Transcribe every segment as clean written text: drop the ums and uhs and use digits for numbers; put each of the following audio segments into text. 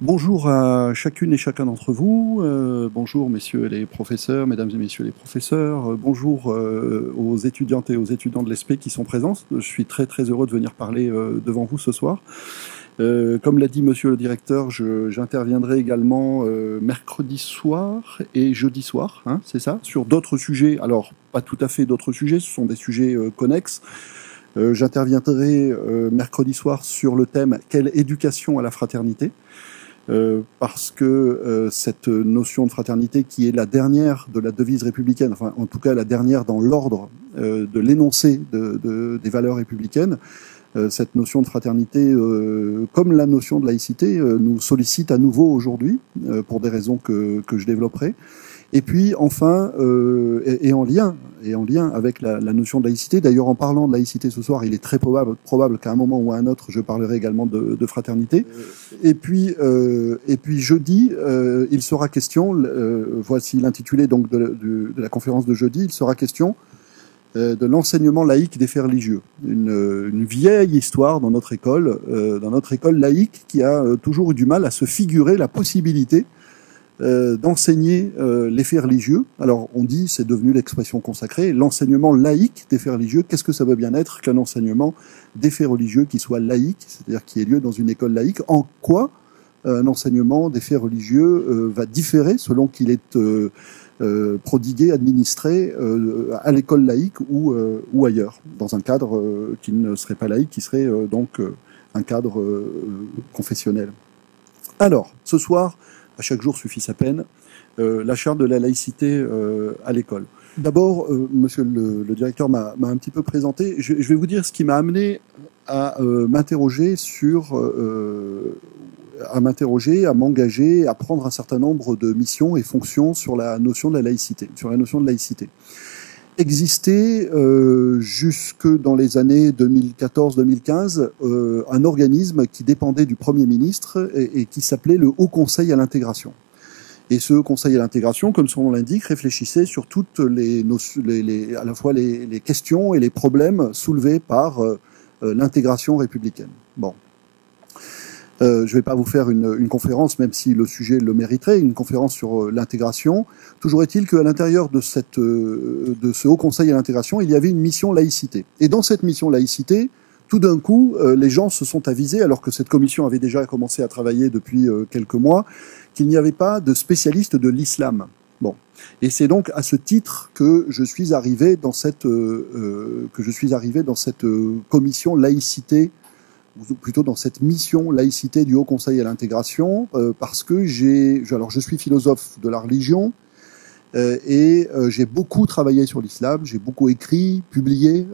Bonjour à chacune et chacun d'entre vous. Bonjour messieurs les professeurs, mesdames et messieurs les professeurs. Bonjour aux étudiantes et aux étudiants de l'ESP qui sont présents. Je suis très très heureux de venir parler devant vous ce soir. Comme l'a dit monsieur le directeur, j'interviendrai également mercredi soir et jeudi soir, hein, c'est ça, sur d'autres sujets. Alors, pas tout à fait d'autres sujets, ce sont des sujets connexes. J'interviendrai mercredi soir sur le thème Quelle éducation à la fraternité? Parce que cette notion de fraternité qui est la dernière de la devise républicaine, enfin en tout cas la dernière dans l'ordre de l'énoncé des valeurs républicaines, cette notion de fraternité, comme la notion de laïcité, nous sollicite à nouveau aujourd'hui, pour des raisons que je développerai. Et puis enfin, en lien avec la notion de laïcité, d'ailleurs en parlant de laïcité ce soir, il est très probable qu'à un moment ou à un autre, je parlerai également de fraternité. Et puis jeudi, il sera question, voici l'intitulé donc de la conférence de jeudi, il sera question de l'enseignement laïque des faits religieux. Une vieille histoire dans notre école laïque qui a toujours eu du mal à se figurer la possibilité d'enseigner les faits religieux. Alors on dit, c'est devenu l'expression consacrée, l'enseignement laïque des faits religieux. Qu'est-ce que ça veut bien être qu'un enseignement des faits religieux qui soit laïque, c'est-à-dire qui ait lieu dans une école laïque? En quoi un enseignement des faits religieux va différer selon qu'il est prodigué, administré à l'école laïque ou ailleurs, dans un cadre qui ne serait pas laïque, qui serait donc un cadre confessionnel. Alors, ce soir, à chaque jour suffit sa peine, la charte de la laïcité à l'école. D'abord, monsieur le directeur m'a un petit peu présenté. Je vais vous dire ce qui m'a amené à m'interroger à m'engager, à prendre un certain nombre de missions et fonctions sur la notion de la laïcité, Existait jusque dans les années 2014-2015 un organisme qui dépendait du Premier ministre et qui s'appelait le Haut Conseil à l'intégration. Et ce Haut Conseil à l'intégration, comme son nom l'indique, réfléchissait sur toutes à la fois les questions et les problèmes soulevés par l'intégration républicaine. Bon. Je ne vais pas vous faire une conférence, même si le sujet le mériterait, une conférence sur l'intégration. Toujours est-il qu'à l'intérieur de ce Haut Conseil à l'intégration, il y avait une mission laïcité. Et dans cette mission laïcité, tout d'un coup, les gens se sont avisés, alors que cette commission avait déjà commencé à travailler depuis quelques mois, qu'il n'y avait pas de spécialiste de l'islam. Bon. Et c'est donc à ce titre que je suis arrivé dans cette commission laïcité, ou plutôt dans cette mission laïcité du Haut Conseil à l'intégration, parce que je suis philosophe de la religion, et j'ai beaucoup travaillé sur l'islam, j'ai beaucoup écrit, publié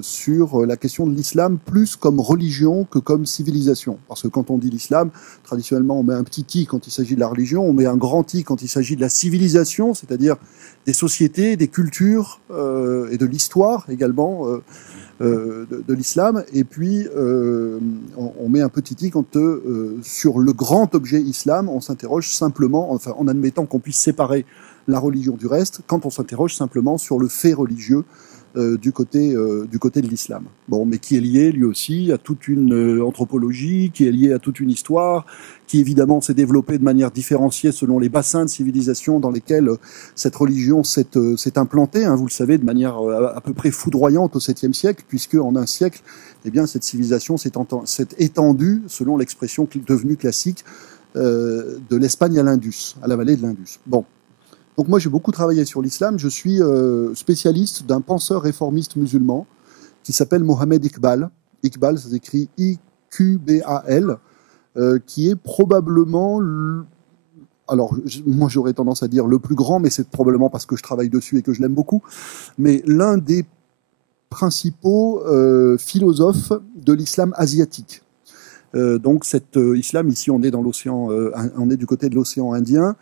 sur la question de l'islam, plus comme religion que comme civilisation. Parce que quand on dit l'islam, traditionnellement on met un petit i quand il s'agit de la religion, on met un grand i quand il s'agit de la civilisation, c'est-à-dire des sociétés, des cultures et de l'histoire également de l'islam, et puis on met un petit i quand sur le grand objet islam, on s'interroge simplement, enfin en admettant qu'on puisse séparer la religion du reste, quand on s'interroge simplement sur le fait religieux du côté de l'islam. Bon, mais qui est lié lui aussi à toute une anthropologie, qui est lié à toute une histoire, qui évidemment s'est développée de manière différenciée selon les bassins de civilisation dans lesquels cette religion s'est implantée, hein, vous le savez, de manière à peu près foudroyante au 7e siècle, puisque en un siècle, eh bien, cette civilisation s'est étendue, selon l'expression devenue classique, de l'Espagne à l'Indus, à la vallée de l'Indus. Bon. Donc moi, j'ai beaucoup travaillé sur l'islam. Je suis spécialiste d'un penseur réformiste musulman qui s'appelle Mohamed Iqbal. Iqbal, ça s'écrit I-Q-B-A-L, qui est probablement, alors moi j'aurais tendance à dire le plus grand, mais c'est probablement parce que je travaille dessus et que je l'aime beaucoup, mais l'un des principaux philosophes de l'islam asiatique. Donc cet islam, ici on est dans l'océan, on est du côté de l'océan Indien.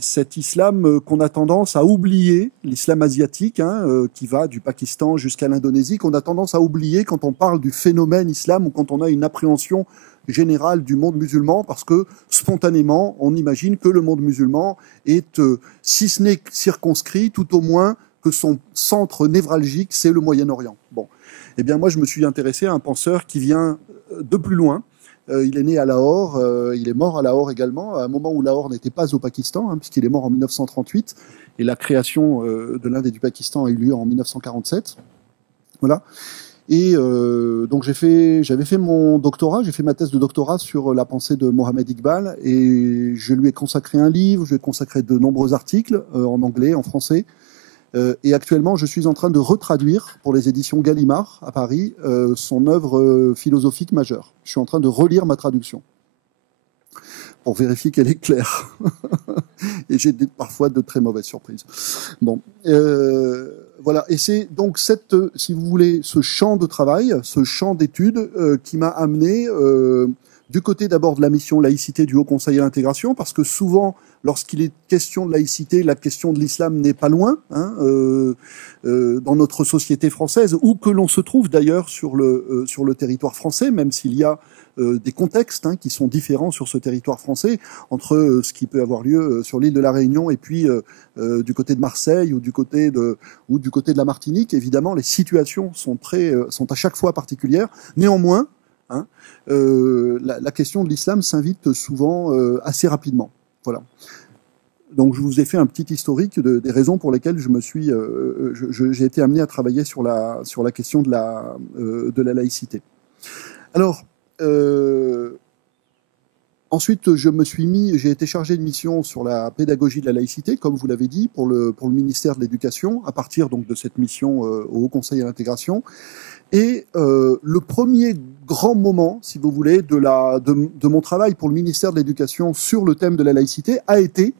Cet islam qu'on a tendance à oublier, l'islam asiatique, hein, qui va du Pakistan jusqu'à l'Indonésie, qu'on a tendance à oublier quand on parle du phénomène islam ou quand on a une appréhension générale du monde musulman, parce que spontanément, on imagine que le monde musulman est, si ce n'est circonscrit, tout au moins que son centre névralgique, c'est le Moyen-Orient. Bon, eh bien moi je me suis intéressé à un penseur qui vient de plus loin, Il est né à Lahore, il est mort à Lahore également, à un moment où Lahore n'était pas au Pakistan, hein, puisqu'il est mort en 1938, et la création de l'Inde et du Pakistan a eu lieu en 1947. Voilà. Et donc j'avais fait mon doctorat, j'ai fait ma thèse de doctorat sur la pensée de Mohammed Iqbal, et je lui ai consacré un livre, je lui ai consacré de nombreux articles en anglais, en français. Et actuellement, je suis en train de retraduire pour les éditions Gallimard à Paris son œuvre philosophique majeure. Je suis en train de relire ma traduction pour vérifier qu'elle est claire. Et j'ai parfois de très mauvaises surprises. Bon, voilà. Et c'est donc si vous voulez, ce champ de travail, ce champ d'études qui m'a amené du côté d'abord de la mission laïcité du Haut Conseil à l'intégration, parce que souvent, lorsqu'il est question de laïcité, la question de l'islam n'est pas loin, hein, dans notre société française, où que l'on se trouve d'ailleurs sur le territoire français, même s'il y a des contextes qui sont différents sur ce territoire français, entre ce qui peut avoir lieu sur l'île de la Réunion et puis du côté de Marseille ou du côté de la Martinique. Évidemment, les situations sont à chaque fois particulières. Néanmoins, la question de l'islam s'invite souvent assez rapidement. Voilà. Donc je vous ai fait un petit historique des raisons pour lesquelles j'ai été amené à travailler sur la question de la laïcité. Alors, ensuite, j'ai été chargé de mission sur la pédagogie de la laïcité, comme vous l'avez dit, pour le ministère de l'Éducation, à partir donc de cette mission au Haut Conseil à l'intégration. Et le premier grand moment, si vous voulez, de mon travail pour le ministère de l'Éducation sur le thème de la laïcité a été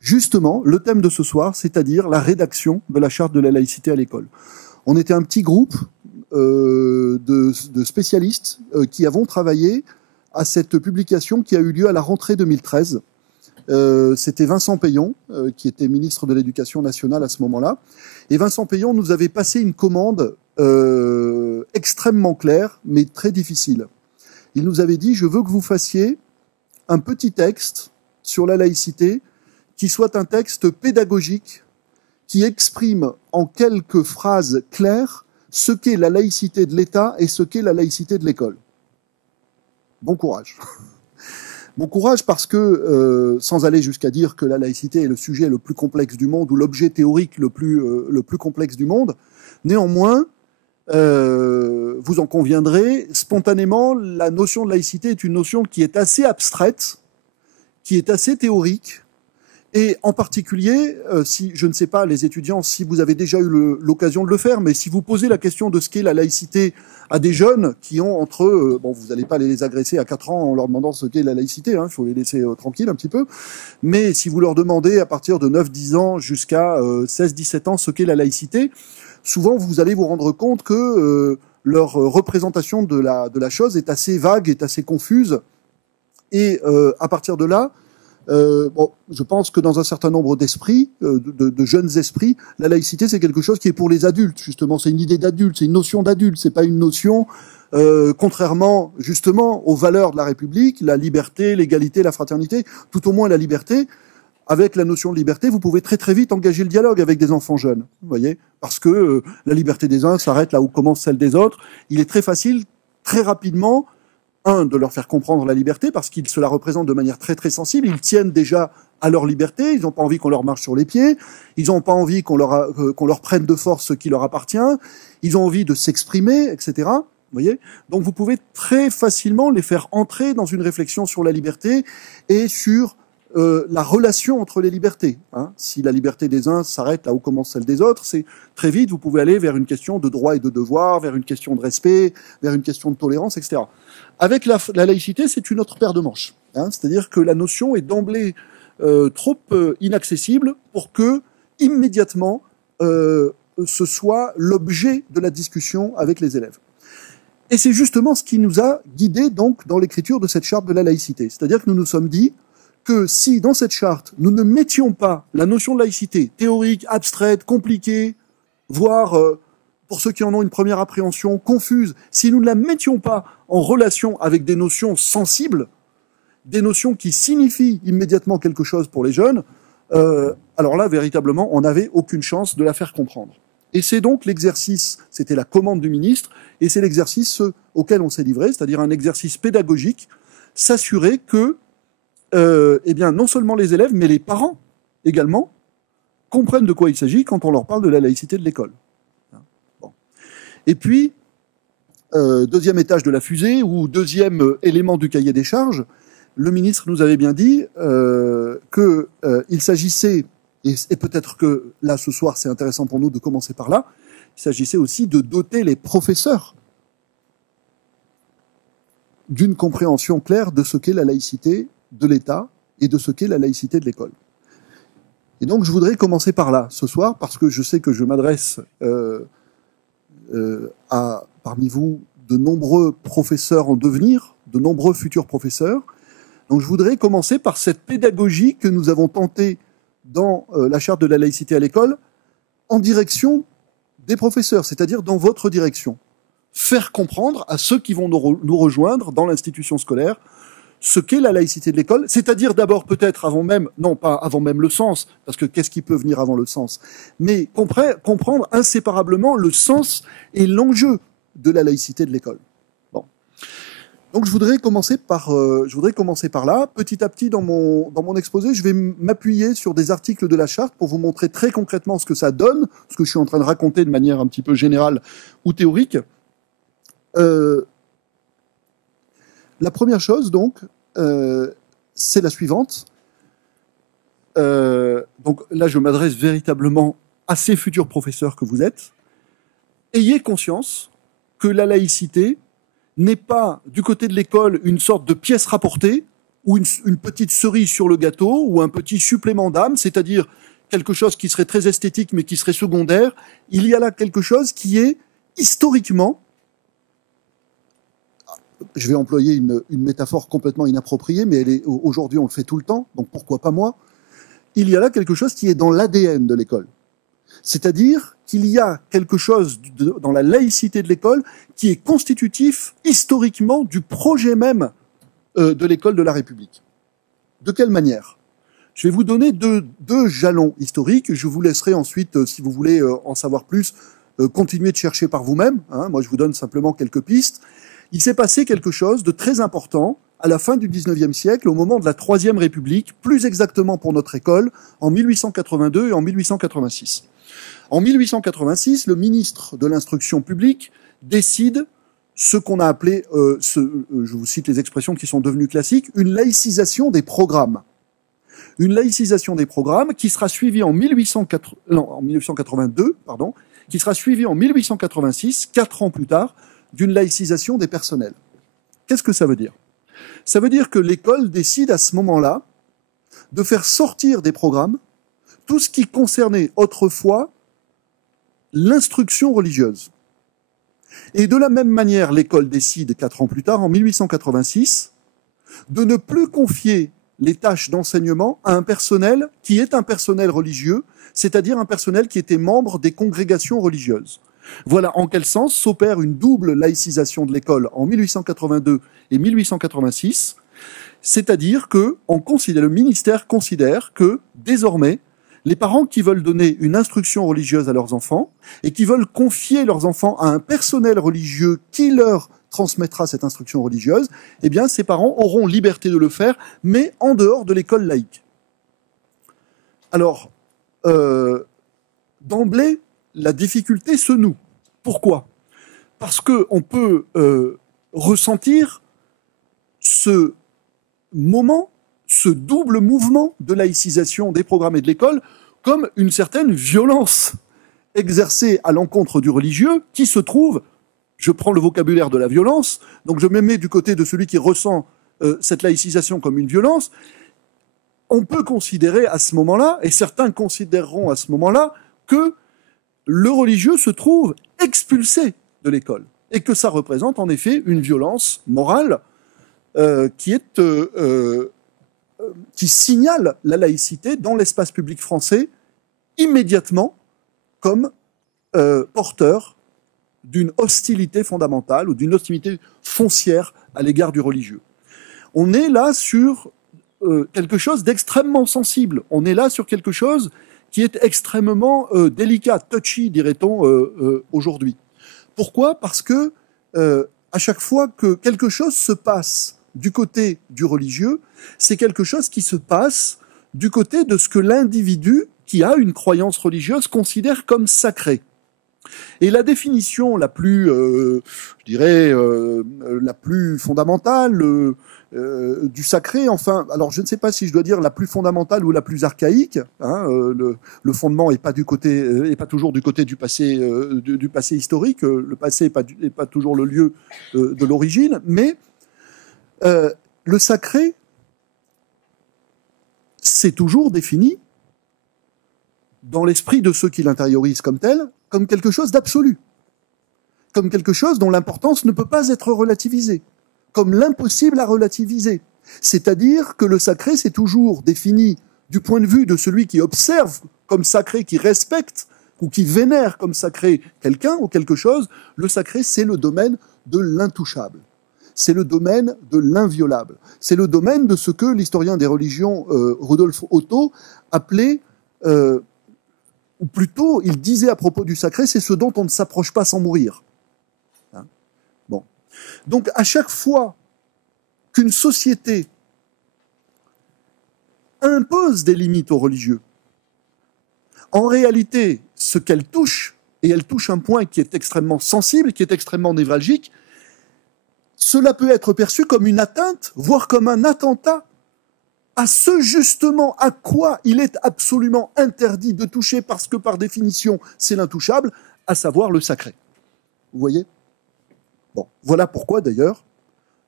justement le thème de ce soir, c'est-à-dire la rédaction de la charte de la laïcité à l'école. On était un petit groupe de spécialistes qui avons travaillé à cette publication qui a eu lieu à la rentrée 2013. C'était Vincent Payon, qui était ministre de l'Éducation nationale à ce moment-là. Et Vincent Payon nous avait passé une commande extrêmement claire, mais très difficile. Il nous avait dit, je veux que vous fassiez un petit texte sur la laïcité qui soit un texte pédagogique, qui exprime en quelques phrases claires ce qu'est la laïcité de l'État et ce qu'est la laïcité de l'école. Bon courage. Bon courage parce que, sans aller jusqu'à dire que la laïcité est le sujet le plus complexe du monde ou l'objet théorique le plus complexe du monde, néanmoins, vous en conviendrez, spontanément, la notion de laïcité est une notion qui est assez abstraite, qui est assez théorique, et en particulier, si je ne sais pas, les étudiants, si vous avez déjà eu l'occasion de le faire, mais si vous posez la question de ce qu'est la laïcité à des jeunes qui ont entre, bon, vous n'allez pas les agresser à 4 ans en leur demandant ce qu'est la laïcité, il faut les laisser tranquilles un petit peu, mais si vous leur demandez à partir de 9-10 ans jusqu'à 16-17 ans ce qu'est la laïcité, souvent vous allez vous rendre compte que leur représentation de la chose est assez vague, est assez confuse, et à partir de là, je pense que dans un certain nombre d'esprits, de jeunes esprits, la laïcité c'est quelque chose qui est pour les adultes, justement, c'est une idée d'adulte, c'est une notion d'adulte, c'est pas une notion, contrairement justement aux valeurs de la République, la liberté, l'égalité, la fraternité, tout au moins la liberté. Avec la notion de liberté, vous pouvez très très vite engager le dialogue avec des enfants jeunes, vous voyez, parce que la liberté des uns s'arrête là où commence celle des autres. Il est très facile, très rapidement, de leur faire comprendre la liberté, parce qu'ils se la représentent de manière très très sensible, ils tiennent déjà à leur liberté, ils n'ont pas envie qu'on leur marche sur les pieds, ils n'ont pas envie qu'on leur prenne de force ce qui leur appartient, ils ont envie de s'exprimer, etc. Vous voyez ? Donc vous pouvez très facilement les faire entrer dans une réflexion sur la liberté et sur la relation entre les libertés. Si la liberté des uns s'arrête là où commence celle des autres, c'est très vite, vous pouvez aller vers une question de droit et de devoir, vers une question de respect, vers une question de tolérance, etc. Avec la laïcité, c'est une autre paire de manches. C'est-à-dire que la notion est d'emblée trop inaccessible pour que, immédiatement, ce soit l'objet de la discussion avec les élèves. Et c'est justement ce qui nous a guidés donc dans l'écriture de cette charte de la laïcité. C'est-à-dire que nous nous sommes dit que si, dans cette charte, nous ne mettions pas la notion de laïcité théorique, abstraite, compliquée, voire, pour ceux qui en ont une première appréhension, confuse, si nous ne la mettions pas en relation avec des notions sensibles, des notions qui signifient immédiatement quelque chose pour les jeunes, alors là, véritablement, on n'avait aucune chance de la faire comprendre. Et c'est donc l'exercice, c'était la commande du ministre, et c'est l'exercice auquel on s'est livré, c'est-à-dire un exercice pédagogique, s'assurer que, eh bien, non seulement les élèves, mais les parents également, comprennent de quoi il s'agit quand on leur parle de la laïcité de l'école. Bon. Et puis, deuxième étage de la fusée, ou deuxième élément du cahier des charges, le ministre nous avait bien dit qu'il s'agissait, et peut-être que là, ce soir, c'est intéressant pour nous de commencer par là, il s'agissait aussi de doter les professeurs d'une compréhension claire de ce qu'est la laïcité de l'État et de ce qu'est la laïcité de l'école. Et donc, je voudrais commencer par là, ce soir, parce que je sais que je m'adresse à, parmi vous, de nombreux professeurs en devenir, de nombreux futurs professeurs. Donc, je voudrais commencer par cette pédagogie que nous avons tentée dans la charte de la laïcité à l'école, en direction des professeurs, c'est-à-dire dans votre direction. Faire comprendre à ceux qui vont nous rejoindre dans l'institution scolaire ce qu'est la laïcité de l'école, c'est-à-dire d'abord peut-être avant même, non pas avant même le sens, parce que qu'est-ce qui peut venir avant le sens, mais comprendre inséparablement le sens et l'enjeu de la laïcité de l'école. Bon. Donc je voudrais commencer par là. Petit à petit dans mon exposé, je vais m'appuyer sur des articles de la charte pour vous montrer très concrètement ce que ça donne, ce que je suis en train de raconter de manière un petit peu générale ou théorique. La première chose, donc, c'est la suivante. Donc là, je m'adresse véritablement à ces futurs professeurs que vous êtes. Ayez conscience que la laïcité n'est pas, du côté de l'école, une sorte de pièce rapportée ou une petite cerise sur le gâteau ou un petit supplément d'âme, c'est-à-dire quelque chose qui serait très esthétique mais qui serait secondaire. Il y a là quelque chose qui est historiquement, je vais employer une métaphore complètement inappropriée, mais aujourd'hui on le fait tout le temps, donc pourquoi pas moi. Il y a là quelque chose qui est dans l'ADN de l'école. C'est-à-dire qu'il y a quelque chose dans la laïcité de l'école qui est constitutif historiquement du projet même de l'école de la République. De quelle manière ? Je vais vous donner deux jalons historiques. Je vous laisserai ensuite, si vous voulez en savoir plus, continuer de chercher par vous-même. Hein. Moi, je vous donne simplement quelques pistes. Il s'est passé quelque chose de très important à la fin du XIXe siècle, au moment de la Troisième République, plus exactement pour notre école, en 1882 et en 1886. En 1886, le ministre de l'Instruction publique décide ce qu'on a appelé, je vous cite les expressions qui sont devenues classiques, une laïcisation des programmes. Une laïcisation des programmes qui sera suivie en 1882, qui sera suivie en 1886, 4 ans plus tard, d'une laïcisation des personnels. Qu'est-ce que ça veut dire ? Ça veut dire que l'école décide à ce moment-là de faire sortir des programmes tout ce qui concernait autrefois l'instruction religieuse. Et de la même manière, l'école décide, 4 ans plus tard, en 1886, de ne plus confier les tâches d'enseignement à un personnel qui est un personnel religieux, c'est-à-dire un personnel qui était membre des congrégations religieuses. Voilà en quel sens s'opère une double laïcisation de l'école en 1882 et 1886, c'est-à-dire que le ministère considère que, désormais, les parents qui veulent donner une instruction religieuse à leurs enfants et qui veulent confier leurs enfants à un personnel religieux qui leur transmettra cette instruction religieuse, eh bien, ces parents auront liberté de le faire, mais en dehors de l'école laïque. Alors, d'emblée, la difficulté se noue. Pourquoi ? Parce qu'on peut ressentir ce moment, ce double mouvement de laïcisation des programmes et de l'école comme une certaine violence exercée à l'encontre du religieux qui se trouve, je prends le vocabulaire de la violence, donc je me mets du côté de celui qui ressent cette laïcisation comme une violence. On peut considérer à ce moment-là, et certains considéreront à ce moment-là, que le religieux se trouve expulsé de l'école et que ça représente en effet une violence morale qui signale la laïcité dans l'espace public français immédiatement comme porteur d'une hostilité fondamentale ou d'une hostilité foncière à l'égard du religieux. On est là sur quelque chose d'extrêmement sensible. On est là sur quelque chose qui est extrêmement délicat, touchy, dirait-on, aujourd'hui. Pourquoi? Parce que à chaque fois que quelque chose se passe du côté du religieux, c'est quelque chose qui se passe du côté de ce que l'individu qui a une croyance religieuse considère comme sacré. Et la définition la plus, je dirais, la plus fondamentale du sacré, enfin, alors je ne sais pas si je dois dire la plus fondamentale ou la plus archaïque. Hein, le fondement est pas du côté, est pas toujours du côté du passé historique. Le passé est pas toujours le lieu de l'origine, mais le sacré, c'est toujours défini dans l'esprit de ceux qui l'intériorisent comme tel, comme quelque chose d'absolu, comme quelque chose dont l'importance ne peut pas être relativisée, comme l'impossible à relativiser. C'est-à-dire que le sacré, c'est toujours défini du point de vue de celui qui observe comme sacré, qui respecte ou qui vénère comme sacré quelqu'un ou quelque chose. Le sacré, c'est le domaine de l'intouchable. C'est le domaine de l'inviolable. C'est le domaine de ce que l'historien des religions, Rudolf Otto, appelait, ou plutôt, il disait à propos du sacré, c'est ce dont on ne s'approche pas sans mourir. Hein? Bon. Donc, à chaque fois qu'une société impose des limites aux religieux, en réalité, ce qu'elle touche, et elle touche un point qui est extrêmement sensible, qui est extrêmement névralgique, cela peut être perçu comme une atteinte, voire comme un attentat à ce justement à quoi il est absolument interdit de toucher parce que par définition c'est l'intouchable, à savoir le sacré. Vous voyez? Bon, voilà pourquoi d'ailleurs,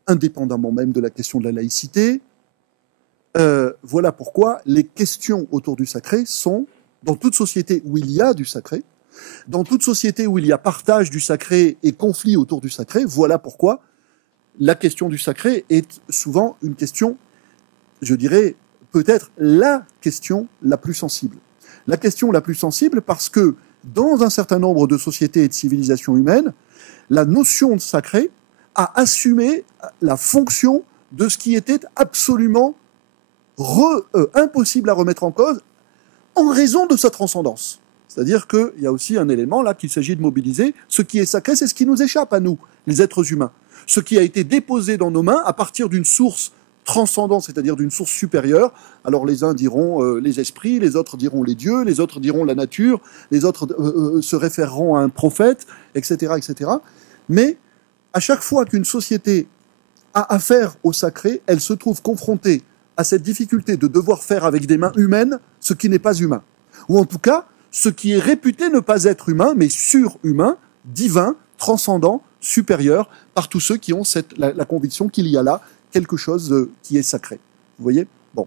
indépendamment même de la question de la laïcité, voilà pourquoi les questions autour du sacré sont, dans toute société où il y a du sacré, dans toute société où il y a partage du sacré et conflit autour du sacré, voilà pourquoi la question du sacré est souvent une question, je dirais, peut-être la question la plus sensible. La question la plus sensible parce que dans un certain nombre de sociétés et de civilisations humaines, la notion de sacré a assumé la fonction de ce qui était absolument impossible à remettre en cause en raison de sa transcendance. C'est-à-dire qu'il y a aussi un élément là qu'il s'agit de mobiliser. Ce qui est sacré, c'est ce qui nous échappe à nous, les êtres humains. Ce qui a été déposé dans nos mains à partir d'une source transcendante, c'est-à-dire d'une source supérieure. Alors les uns diront les esprits, les autres diront les dieux, les autres diront la nature, les autres se référeront à un prophète, etc., etc. Mais à chaque fois qu'une société a affaire au sacré, elle se trouve confrontée à cette difficulté de devoir faire avec des mains humaines ce qui n'est pas humain. Ou en tout cas, ce qui est réputé ne pas être humain, mais surhumain, divin, transcendant, supérieur, par tous ceux qui ont la conviction qu'il y a là quelque chose qui est sacré. Vous voyez? Bon.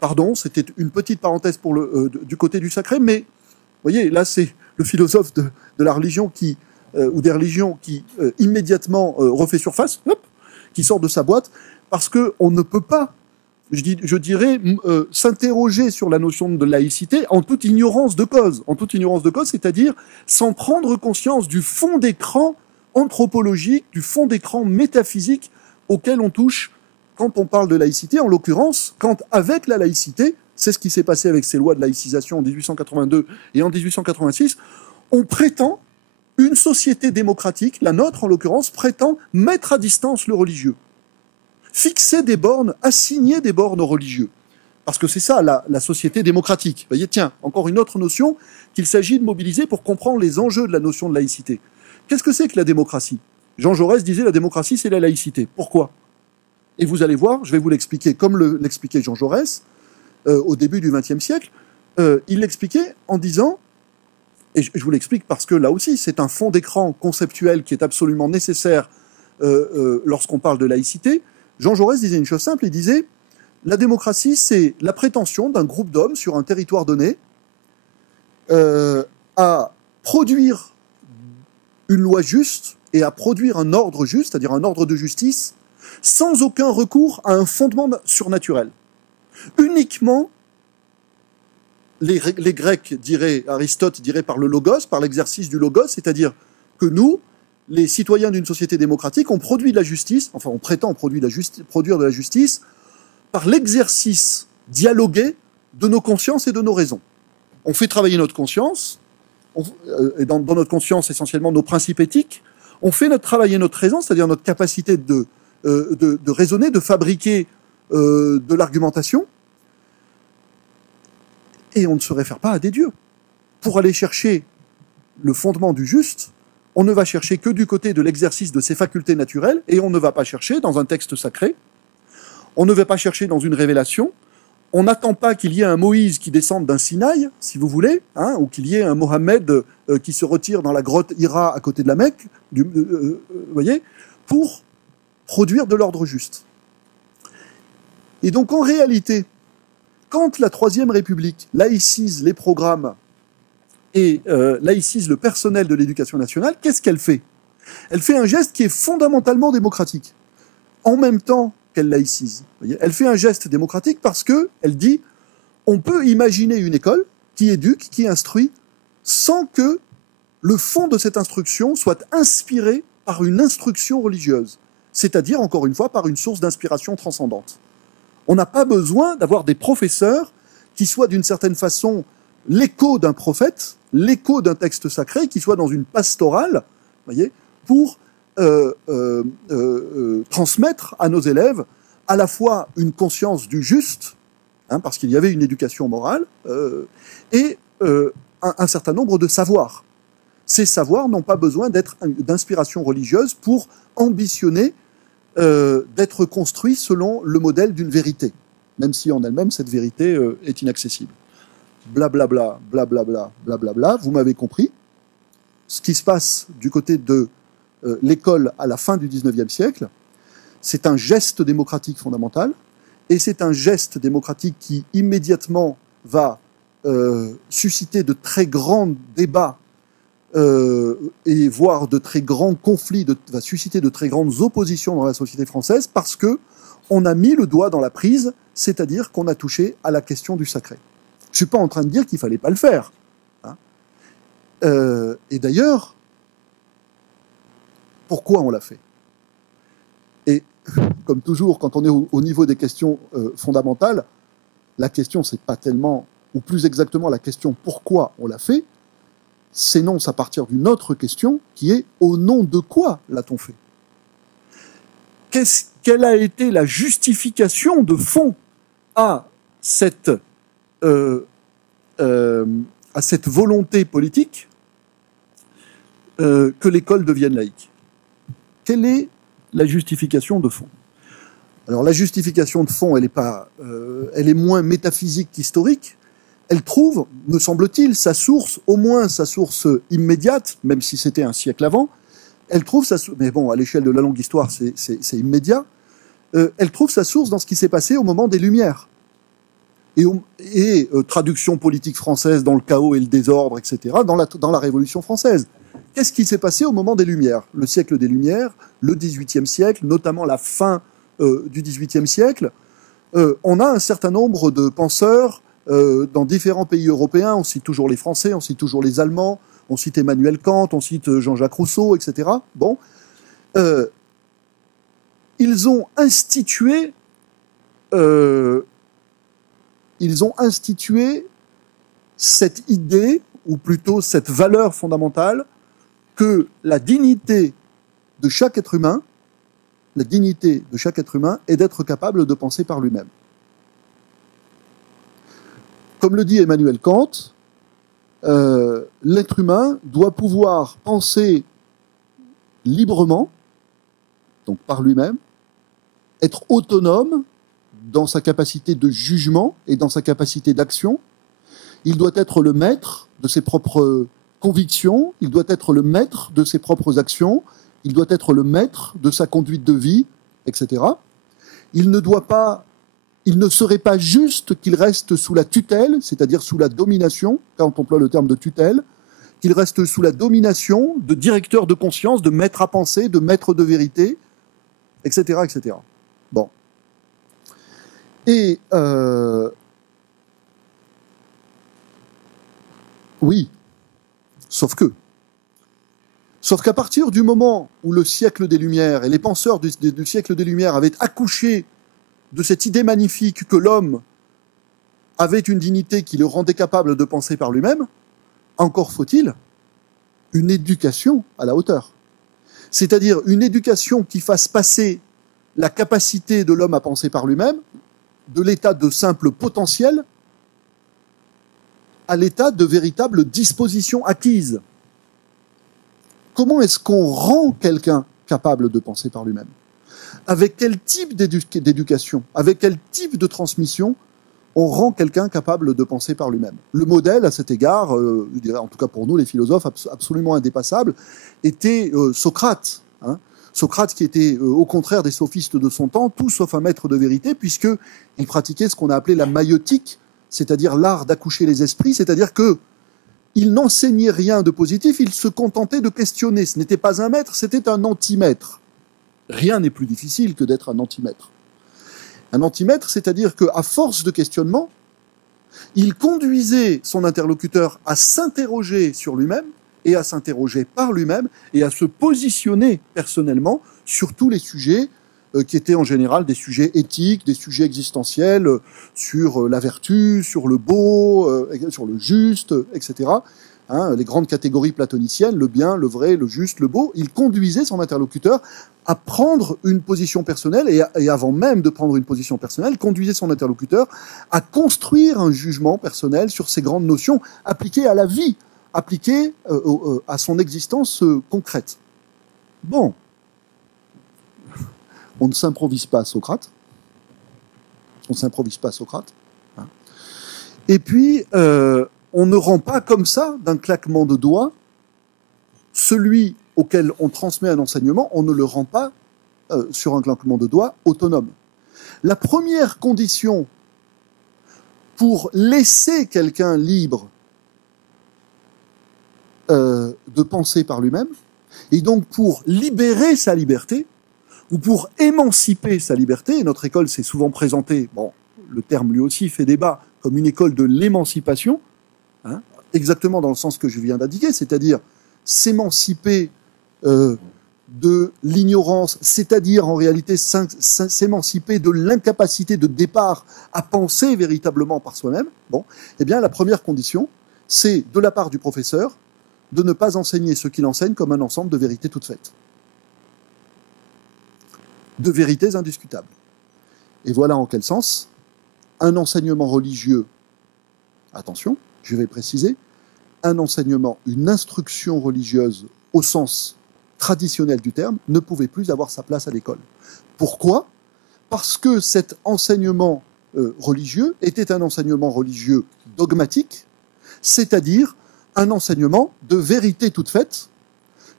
Pardon, c'était une petite parenthèse pour du côté du sacré, mais vous voyez, là c'est le philosophe de la religion qui, ou des religions qui immédiatement refait surface, hop, qui sort de sa boîte, parce qu'on ne peut pas, je dirais, s'interroger sur la notion de laïcité en toute ignorance de cause. En toute ignorance de cause, c'est-à-dire sans prendre conscience du fond d'écran anthropologique, du fond d'écran métaphysique auquel on touche quand on parle de laïcité, en l'occurrence, quand avec la laïcité, c'est ce qui s'est passé avec ces lois de laïcisation en 1882 et en 1886, on prétend, une société démocratique, la nôtre en l'occurrence, prétend mettre à distance le religieux, fixer des bornes, assigner des bornes aux religieux. Parce que c'est ça, la société démocratique. Vous voyez, tiens, encore une autre notion qu'il s'agit de mobiliser pour comprendre les enjeux de la notion de laïcité. Qu'est-ce que c'est que la démocratie? Jean Jaurès disait la démocratie, c'est la laïcité. Pourquoi? Et vous allez voir, je vais vous l'expliquer comme l'expliquait Jean Jaurès au début du XXe siècle. Il l'expliquait en disant, et je vous l'explique parce que là aussi, c'est un fond d'écran conceptuel qui est absolument nécessaire lorsqu'on parle de laïcité. Jean Jaurès disait une chose simple, il disait « La démocratie, c'est la prétention d'un groupe d'hommes sur un territoire donné à produire une loi juste et à produire un ordre juste, c'est-à-dire un ordre de justice, sans aucun recours à un fondement surnaturel. Uniquement, les Grecs diraient, Aristote dirait par le logos, par l'exercice du logos, c'est-à-dire que nous, les citoyens d'une société démocratique, on produit de la justice, enfin on prétend produire de la justice par l'exercice dialogué de nos consciences et de nos raisons. on fait travailler notre conscience, et dans notre conscience essentiellement nos principes éthiques, on fait notre travail et notre raison, c'est-à-dire notre capacité de raisonner, de fabriquer de l'argumentation, et on ne se réfère pas à des dieux. Pour aller chercher le fondement du juste, on ne va chercher que du côté de l'exercice de ses facultés naturelles, et on ne va pas chercher dans un texte sacré, on ne va pas chercher dans une révélation, on n'attend pas qu'il y ait un Moïse qui descende d'un Sinaï, si vous voulez, hein, ou qu'il y ait un Mohammed qui se retire dans la grotte Hira à côté de la Mecque, voyez, pour produire de l'ordre juste. Et donc en réalité, quand la Troisième République laïcise les programmes et laïcise le personnel de l'éducation nationale, qu'est-ce qu'elle fait? Elle fait un geste qui est fondamentalement démocratique. En même temps qu'elle laïcise. Elle fait un geste démocratique parce qu'elle dit on peut imaginer une école qui éduque, qui instruit, sans que le fond de cette instruction soit inspiré par une instruction religieuse, c'est-à-dire, encore une fois, par une source d'inspiration transcendante. On n'a pas besoin d'avoir des professeurs qui soient d'une certaine façon l'écho d'un prophète, l'écho d'un texte sacré, qui soit dans une pastorale, voyez, pour transmettre à nos élèves à la fois une conscience du juste, hein, parce qu'il y avait une éducation morale, et un certain nombre de savoirs. Ces savoirs n'ont pas besoin d'être d'inspiration religieuse pour ambitionner d'être construits selon le modèle d'une vérité, même si en elle-même cette vérité est inaccessible. Blablabla, blablabla, blablabla, vous m'avez compris. Ce qui se passe du côté de l'école à la fin du XIXe siècle, c'est un geste démocratique fondamental, et c'est un geste démocratique qui immédiatement va susciter de très grands débats et voire de très grands conflits, va susciter de très grandes oppositions dans la société française, parce que on a mis le doigt dans la prise, c'est-à-dire qu'on a touché à la question du sacré. Je ne suis pas en train de dire qu'il ne fallait pas le faire. Hein. Et d'ailleurs, pourquoi on l'a fait? Et comme toujours, quand on est au niveau des questions fondamentales, la question, c'est pas tellement, ou plus exactement la question pourquoi on l'a fait, s'énonce à partir d'une autre question qui est au nom de quoi l'a-t-on fait? Quelle a été la justification de fond à cette volonté politique que l'école devienne laïque? Quelle est la justification de fond? Alors la justification de fond, elle est moins métaphysique qu'historique. Elle trouve, me semble-t-il, sa source, au moins sa source immédiate, même si c'était un siècle avant. Elle trouve sa source, mais bon, à l'échelle de la longue histoire, c'est immédiat. Elle trouve sa source dans ce qui s'est passé au moment des Lumières. Et traduction politique française dans le chaos et le désordre, etc., dans la Révolution française. Qu'est-ce qui s'est passé au moment des Lumières? Le siècle des Lumières, le XVIIIe siècle, notamment la fin du XVIIIe siècle. On a un certain nombre de penseurs dans différents pays européens. On cite toujours les Français, on cite toujours les Allemands, on cite Emmanuel Kant, on cite Jean-Jacques Rousseau, etc. Bon, ils ont institué cette idée, ou plutôt cette valeur fondamentale, que la dignité de chaque être humain est d'être capable de penser par lui-même. Comme le dit Emmanuel Kant, l'être humain doit pouvoir penser librement, donc par lui-même, être autonome dans sa capacité de jugement et dans sa capacité d'action. Il doit être le maître de ses propres convictions, il doit être le maître de ses propres actions, il doit être le maître de sa conduite de vie, etc. Il ne serait pas juste qu'il reste sous la tutelle, c'est-à-dire sous la domination, quand on emploie le terme de tutelle, qu'il reste sous la domination de directeurs de conscience, de maîtres à penser, de maîtres de vérité, etc., etc. Bon. Et oui, sauf qu'à partir du moment où le siècle des Lumières et les penseurs du siècle des Lumières avaient accouché de cette idée magnifique que l'homme avait une dignité qui le rendait capable de penser par lui-même, encore faut-il une éducation à la hauteur. C'est-à-dire une éducation qui fasse passer la capacité de l'homme à penser par lui-même de l'état de simple potentiel à l'état de véritable disposition acquise. Comment est-ce qu'on rend quelqu'un capable de penser par lui-même? Avec quel type d'éducation, avec quel type de transmission on rend quelqu'un capable de penser par lui-même? Le modèle, à cet égard, je dirais, en tout cas pour nous, les philosophes, absolument indépassable, était Socrate. Socrate qui était au contraire des sophistes de son temps, tout sauf un maître de vérité, puisqu'il pratiquait ce qu'on a appelé la maïotique, c'est-à-dire l'art d'accoucher les esprits, c'est-à-dire que il n'enseignait rien de positif, il se contentait de questionner. Ce n'était pas un maître, c'était un antimètre. Rien n'est plus difficile que d'être un antimètre. Un antimètre, c'est-à-dire qu'à force de questionnement, il conduisait son interlocuteur à s'interroger sur lui-même et à s'interroger par lui-même et à se positionner personnellement sur tous les sujets qui étaient en général des sujets éthiques, des sujets existentiels, sur la vertu, sur le beau, sur le juste, etc. Les grandes catégories platoniciennes, le bien, le vrai, le juste, le beau, il conduisait son interlocuteur à prendre une position personnelle et avant même de prendre une position personnelle, conduisait son interlocuteur à construire un jugement personnel sur ces grandes notions appliquées à la vie, appliquées à son existence concrète. Bon. On ne s'improvise pas à Socrate. On ne s'improvise pas à Socrate. Et puis, on ne rend pas comme ça, d'un claquement de doigts, celui auquel on transmet un enseignement, on ne le rend pas, sur un claquement de doigts, autonome. La première condition pour laisser quelqu'un libre de penser par lui-même, et donc pour libérer sa liberté, ou pour émanciper sa liberté, et notre école s'est souvent présentée, bon, le terme lui aussi fait débat, comme une école de l'émancipation, exactement dans le sens que je viens d'indiquer, c'est-à-dire s'émanciper de l'ignorance, c'est-à-dire en réalité s'émanciper de l'incapacité de départ à penser véritablement par soi-même. Bon, eh bien la première condition, c'est de la part du professeur de ne pas enseigner ce qu'il enseigne comme un ensemble de vérités toutes faites. De vérités indiscutables. Et voilà en quel sens un enseignement religieux, attention, je vais préciser, un enseignement, une instruction religieuse au sens traditionnel du terme, ne pouvait plus avoir sa place à l'école. Pourquoi? Parce que cet enseignement religieux était un enseignement religieux dogmatique, c'est-à-dire un enseignement de vérités toutes faites,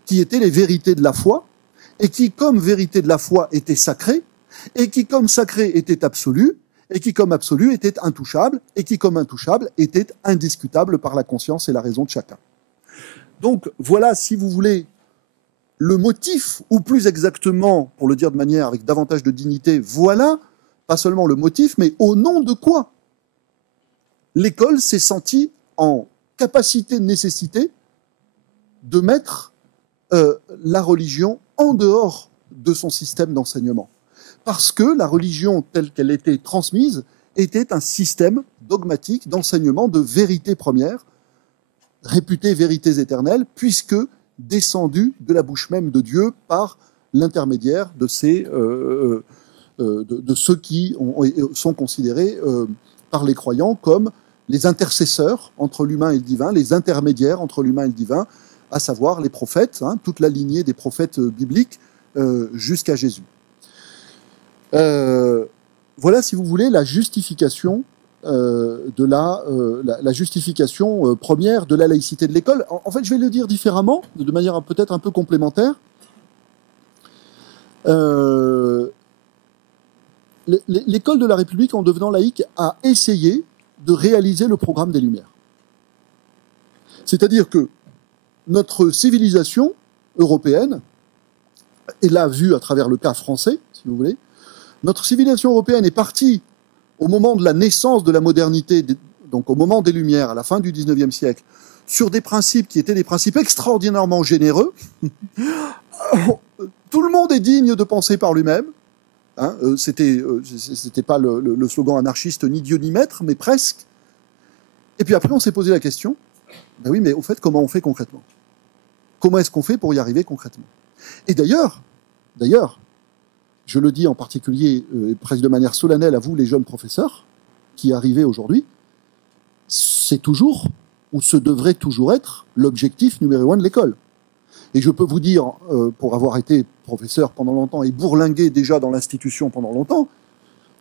qui étaient les vérités de la foi, et qui, comme vérité de la foi, était sacrée, et qui, comme sacrée, était absolue, et qui, comme absolue, était intouchable, et qui, comme intouchable, était indiscutable par la conscience et la raison de chacun. Donc, voilà, si vous voulez, le motif, ou plus exactement, pour le dire de manière avec davantage de dignité, voilà, pas seulement le motif, mais au nom de quoi l'école s'est sentie en capacité de nécessité de mettre la religion en dehors de son système d'enseignement. Parce que la religion telle qu'elle était transmise était un système dogmatique d'enseignement de vérité première, réputée vérités éternelles, puisque descendue de la bouche même de Dieu par l'intermédiaire de ceux qui sont considérés par les croyants comme les intercesseurs entre l'humain et le divin, les intermédiaires entre l'humain et le divin, à savoir les prophètes, toute la lignée des prophètes bibliques jusqu'à Jésus. Voilà, si vous voulez, la justification la justification première de la laïcité de l'école. En fait, je vais le dire différemment, de manière peut-être un peu complémentaire. L'école de la République, en devenant laïque, a essayé de réaliser le programme des Lumières. C'est-à-dire que notre civilisation européenne, et là vue à travers le cas français, si vous voulez, notre civilisation européenne est partie au moment de la naissance de la modernité, donc au moment des Lumières, à la fin du XIXe siècle, sur des principes qui étaient des principes extraordinairement généreux. Tout le monde est digne de penser par lui-même. C'était pas le slogan anarchiste ni Dieu ni maître, mais presque. Et puis après, on s'est posé la question, ben oui, mais au fait, comment on fait concrètement? Comment est-ce qu'on fait pour y arriver concrètement? Et d'ailleurs, je le dis en particulier, presque de manière solennelle à vous, les jeunes professeurs, qui arrivez aujourd'hui, c'est toujours, ou ce devrait toujours être, l'objectif numéro 1 de l'école. Et je peux vous dire, pour avoir été professeur pendant longtemps et bourlingué déjà dans l'institution pendant longtemps,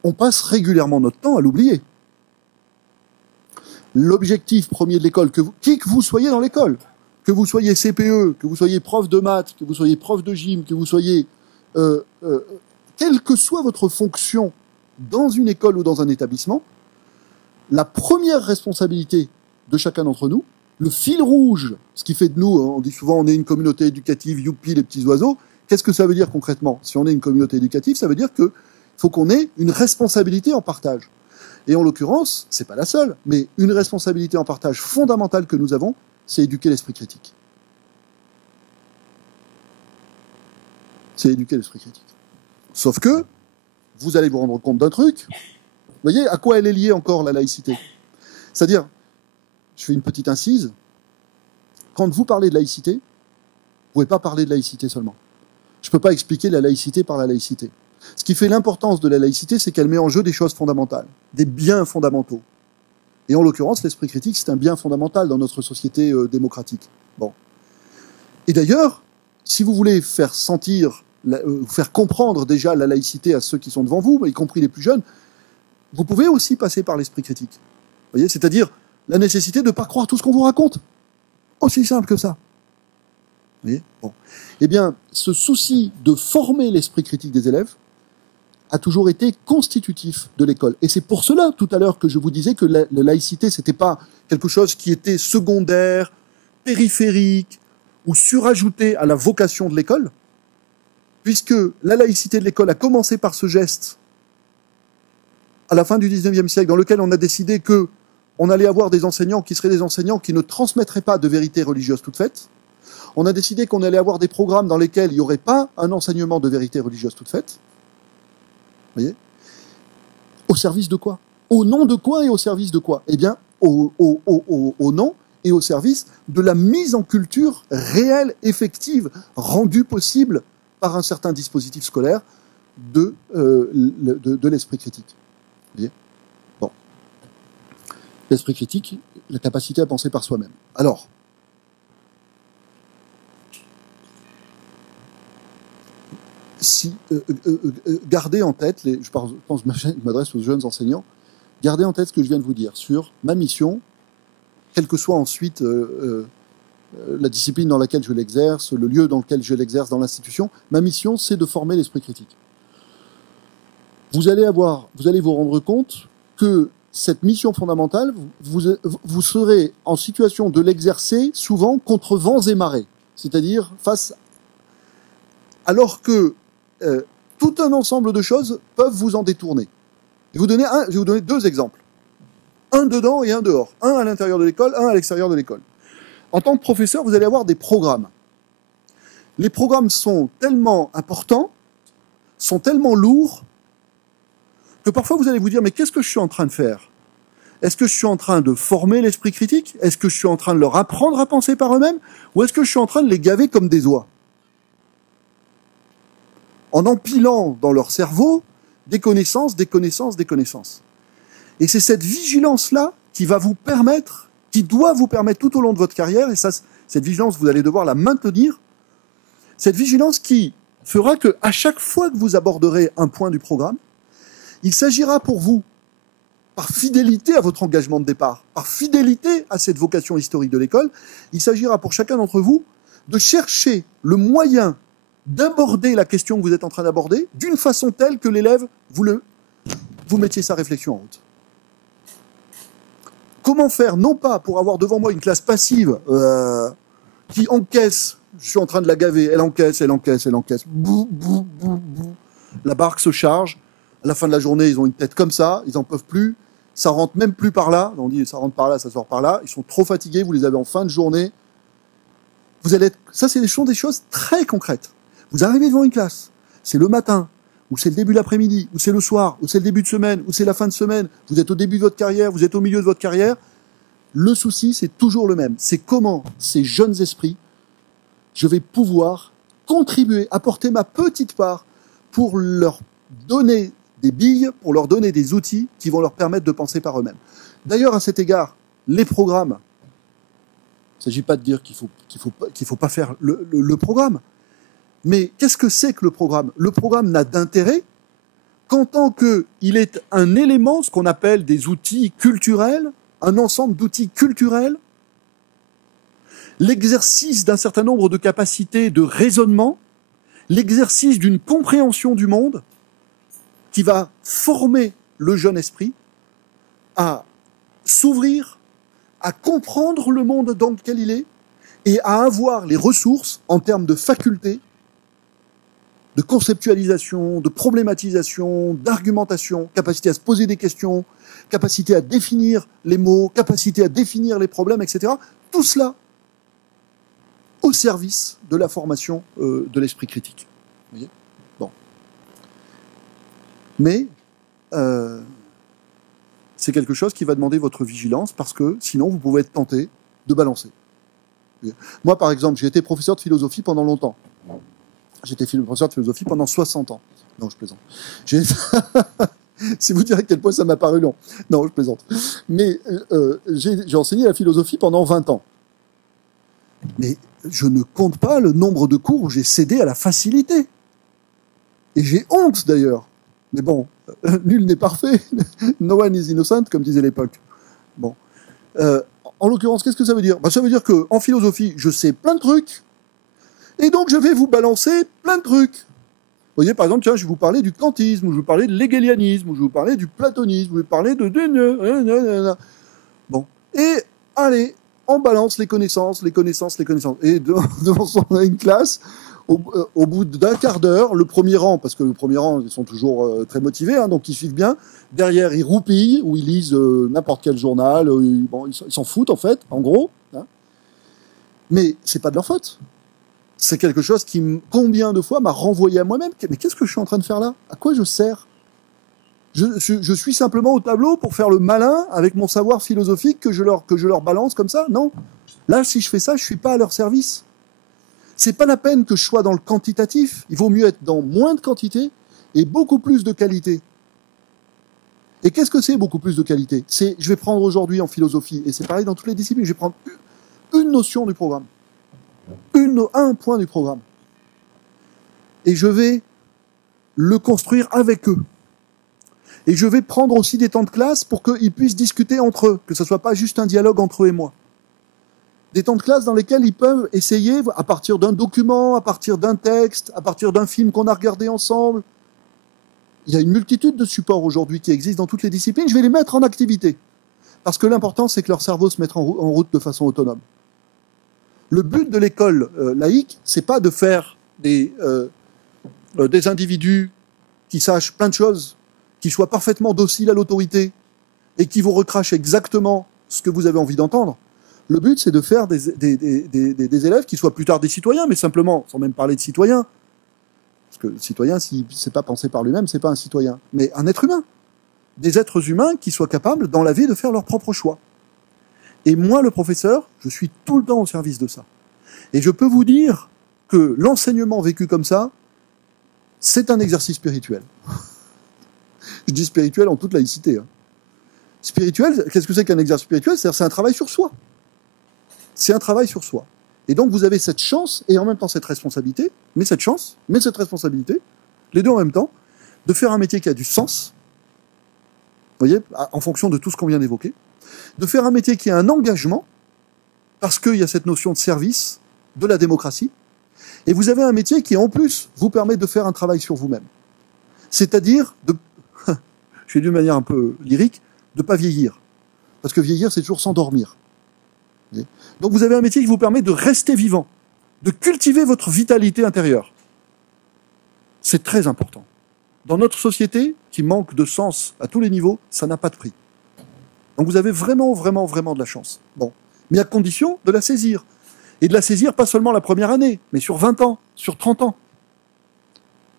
on passe régulièrement notre temps à l'oublier. L'objectif premier de l'école, qui que vous soyez dans l'école, que vous soyez CPE, que vous soyez prof de maths, que vous soyez prof de gym, que vous soyez... quelle que soit votre fonction dans une école ou dans un établissement, la première responsabilité de chacun d'entre nous, le fil rouge, ce qui fait de nous, on dit souvent on est une communauté éducative, youpi les petits oiseaux, qu'est-ce que ça veut dire concrètement? Si on est une communauté éducative, ça veut dire qu'il faut qu'on ait une responsabilité en partage. Et en l'occurrence, c'est pas la seule, mais une responsabilité en partage fondamentale que nous avons, c'est éduquer l'esprit critique. C'est éduquer l'esprit critique. Sauf que, vous allez vous rendre compte d'un truc, vous voyez à quoi elle est liée encore la laïcité? C'est-à-dire, je fais une petite incise, quand vous parlez de laïcité, vous ne pouvez pas parler de laïcité seulement. Je ne peux pas expliquer la laïcité par la laïcité. Ce qui fait l'importance de la laïcité, c'est qu'elle met en jeu des choses fondamentales, des biens fondamentaux. Et en l'occurrence, l'esprit critique, c'est un bien fondamental dans notre société démocratique. Bon. Et d'ailleurs, si vous voulez faire sentir, faire comprendre déjà la laïcité à ceux qui sont devant vous, y compris les plus jeunes, vous pouvez aussi passer par l'esprit critique. Vous voyez, c'est-à-dire la nécessité de ne pas croire tout ce qu'on vous raconte. Aussi simple que ça. Vous voyez, bon. Eh bien, ce souci de former l'esprit critique des élèves a toujours été constitutif de l'école. Et c'est pour cela, tout à l'heure, que je vous disais que la laïcité, c'était pas quelque chose qui était secondaire, périphérique, ou surajouté à la vocation de l'école, puisque la laïcité de l'école a commencé par ce geste à la fin du XIXe siècle, dans lequel on a décidé que on allait avoir des enseignants qui seraient des enseignants qui ne transmettraient pas de vérité religieuse toute faite. On a décidé qu'on allait avoir des programmes dans lesquels il n'y aurait pas un enseignement de vérité religieuse toute faite. Vous voyez? Au service de quoi? Au nom de quoi et au service de quoi? Eh bien, au nom et au service de la mise en culture réelle, effective, rendue possible par un certain dispositif scolaire de l'esprit critique. Vous voyez? Bon. L'esprit critique, la capacité à penser par soi-même. Alors, si, gardez en tête, je pense que je m'adresse aux jeunes enseignants, gardez en tête ce que je viens de vous dire sur ma mission, quelle que soit ensuite la discipline dans laquelle je l'exerce, le lieu dans lequel je l'exerce dans l'institution, ma mission, c'est de former l'esprit critique. Vous allez vous rendre compte que cette mission fondamentale, vous serez en situation de l'exercer souvent contre vents et marées, c'est-à-dire alors que tout un ensemble de choses peuvent vous en détourner. Je vais vous donner deux exemples. Un dedans et un dehors. Un à l'intérieur de l'école, un à l'extérieur de l'école. En tant que professeur, vous allez avoir des programmes. Les programmes sont tellement importants, sont tellement lourds, que parfois vous allez vous dire, mais qu'est-ce que je suis en train de faire? Est-ce que je suis en train de former l'esprit critique? Est-ce que je suis en train de leur apprendre à penser par eux-mêmes? Ou est-ce que je suis en train de les gaver comme des oies? En empilant dans leur cerveau des connaissances, des connaissances, des connaissances. Et c'est cette vigilance-là qui va vous permettre, qui doit vous permettre tout au long de votre carrière, et ça, cette vigilance, vous allez devoir la maintenir, cette vigilance qui fera que à chaque fois que vous aborderez un point du programme, il s'agira pour vous, par fidélité à votre engagement de départ, par fidélité à cette vocation historique de l'école, il s'agira pour chacun d'entre vous de chercher le moyen d'aborder la question que vous êtes en train d'aborder d'une façon telle que l'élève, vous mettiez sa réflexion en route. Comment faire, non pas pour avoir devant moi une classe passive qui encaisse, je suis en train de la gaver, elle encaisse, elle encaisse, elle encaisse, bou, bou, bou, bou. La barque se charge, à la fin de la journée, ils ont une tête comme ça, ils n'en peuvent plus, ça rentre même plus par là, on dit ça rentre par là, ça sort par là, ils sont trop fatigués, vous les avez en fin de journée. Vous allez être... Ça, c'est des choses très concrètes. Vous arrivez devant une classe, c'est le matin, ou c'est le début de l'après-midi, ou c'est le soir, ou c'est le début de semaine, ou c'est la fin de semaine, vous êtes au début de votre carrière, vous êtes au milieu de votre carrière, Le souci, c'est toujours le même. C'est comment ces jeunes esprits, je vais pouvoir contribuer, apporter ma petite part pour leur donner des billes, pour leur donner des outils qui vont leur permettre de penser par eux-mêmes. D'ailleurs, à cet égard, les programmes, il ne s'agit pas de dire qu'il faut pas faire le programme, mais qu'est-ce que c'est que le programme? Le programme n'a d'intérêt qu'en tant qu'il est un élément, ce qu'on appelle des outils culturels, un ensemble d'outils culturels, l'exercice d'un certain nombre de capacités de raisonnement, l'exercice d'une compréhension du monde qui va former le jeune esprit à s'ouvrir, à comprendre le monde dans lequel il est et à avoir les ressources en termes de facultés, de conceptualisation, de problématisation, d'argumentation, capacité à se poser des questions, capacité à définir les mots, capacité à définir les problèmes, etc. Tout cela au service de la formation de l'esprit critique. Vous voyez ? Bon. Mais c'est quelque chose qui va demander votre vigilance parce que sinon vous pouvez être tenté de balancer. Moi, par exemple, j'ai été professeur de philosophie pendant longtemps. J'étais professeur de philosophie pendant 60 ans. Non, je plaisante. Si vous direz à quel point ça m'a paru long. Non, je plaisante. Mais j'ai enseigné la philosophie pendant 20 ans. Mais je ne compte pas le nombre de cours où j'ai cédé à la facilité. Et j'ai honte, d'ailleurs. Mais bon, nul n'est parfait. No one is innocent, comme disait l'époque. Bon. En l'occurrence, qu'est-ce que ça veut dire? Ça veut dire qu'en philosophie, je sais plein de trucs. Et donc, je vais vous balancer plein de trucs. Vous voyez, par exemple, tiens, je vais vous parler du kantisme, ou je vais vous parler de l'hégélianisme, ou je vais vous parler du platonisme, ou je vais vous parler de... Bon. Et, allez, on balance les connaissances. Et devant une classe, au bout d'un quart d'heure, le premier rang, parce que le premier rang, ils sont toujours très motivés, hein, donc ils suivent bien. Derrière, ils roupillent, ou ils lisent n'importe quel journal. Ils s'en foutent, en fait, en gros. Hein. Mais c'est pas de leur faute. C'est quelque chose qui, combien de fois, m'a renvoyé à moi-même. Mais qu'est-ce que je suis en train de faire là? À quoi je sers? Je suis simplement au tableau pour faire le malin avec mon savoir philosophique que je leur balance comme ça? Non. Là, si je fais ça, je suis pas à leur service. C'est pas la peine que je sois dans le quantitatif. Il vaut mieux être dans moins de quantité et beaucoup plus de qualité. Et qu'est-ce que c'est beaucoup plus de qualité? Je vais prendre aujourd'hui en philosophie, et c'est pareil dans toutes les disciplines, je vais prendre une notion du programme. Un point du programme. Et je vais le construire avec eux. Et je vais prendre aussi des temps de classe pour qu'ils puissent discuter entre eux, que ce ne soit pas juste un dialogue entre eux et moi. Des temps de classe dans lesquels ils peuvent essayer, à partir d'un document, à partir d'un texte, à partir d'un film qu'on a regardé ensemble. Il y a une multitude de supports aujourd'hui qui existent dans toutes les disciplines. Je vais les mettre en activité. Parce que l'important, c'est que leur cerveau se mette en route de façon autonome. Le but de l'école laïque, c'est pas de faire des individus qui sachent plein de choses, qui soient parfaitement dociles à l'autorité et qui vous recrachent exactement ce que vous avez envie d'entendre. Le but, c'est de faire des élèves qui soient plus tard des citoyens, mais simplement, sans même parler de citoyens, parce que le citoyen, s'il ne sait pas penser par lui-même, c'est pas un citoyen, mais un être humain. Des êtres humains qui soient capables, dans la vie, de faire leurs propres choix. Et moi, le professeur, je suis tout le temps au service de ça. Et je peux vous dire que l'enseignement vécu comme ça, c'est un exercice spirituel. Je dis spirituel en toute laïcité. Hein. Spirituel, qu'est-ce que c'est qu'un exercice spirituel? C'est un travail sur soi. C'est un travail sur soi. Et donc vous avez cette chance, et en même temps cette responsabilité, mais cette chance, mais cette responsabilité, les deux en même temps, de faire un métier qui a du sens, vous voyez, en fonction de tout ce qu'on vient d'évoquer, de faire un métier qui a un engagement, parce qu'il y a cette notion de service, de la démocratie, et vous avez un métier qui, en plus, vous permet de faire un travail sur vous-même. C'est-à-dire, je fais d'une manière un peu lyrique, de ne pas vieillir. Parce que vieillir, c'est toujours s'endormir. Donc vous avez un métier qui vous permet de rester vivant, de cultiver votre vitalité intérieure. C'est très important. Dans notre société, qui manque de sens à tous les niveaux, ça n'a pas de prix. Donc vous avez vraiment, vraiment, vraiment de la chance. Bon. Mais à condition de la saisir. Et de la saisir pas seulement la première année, mais sur 20 ans, sur 30 ans.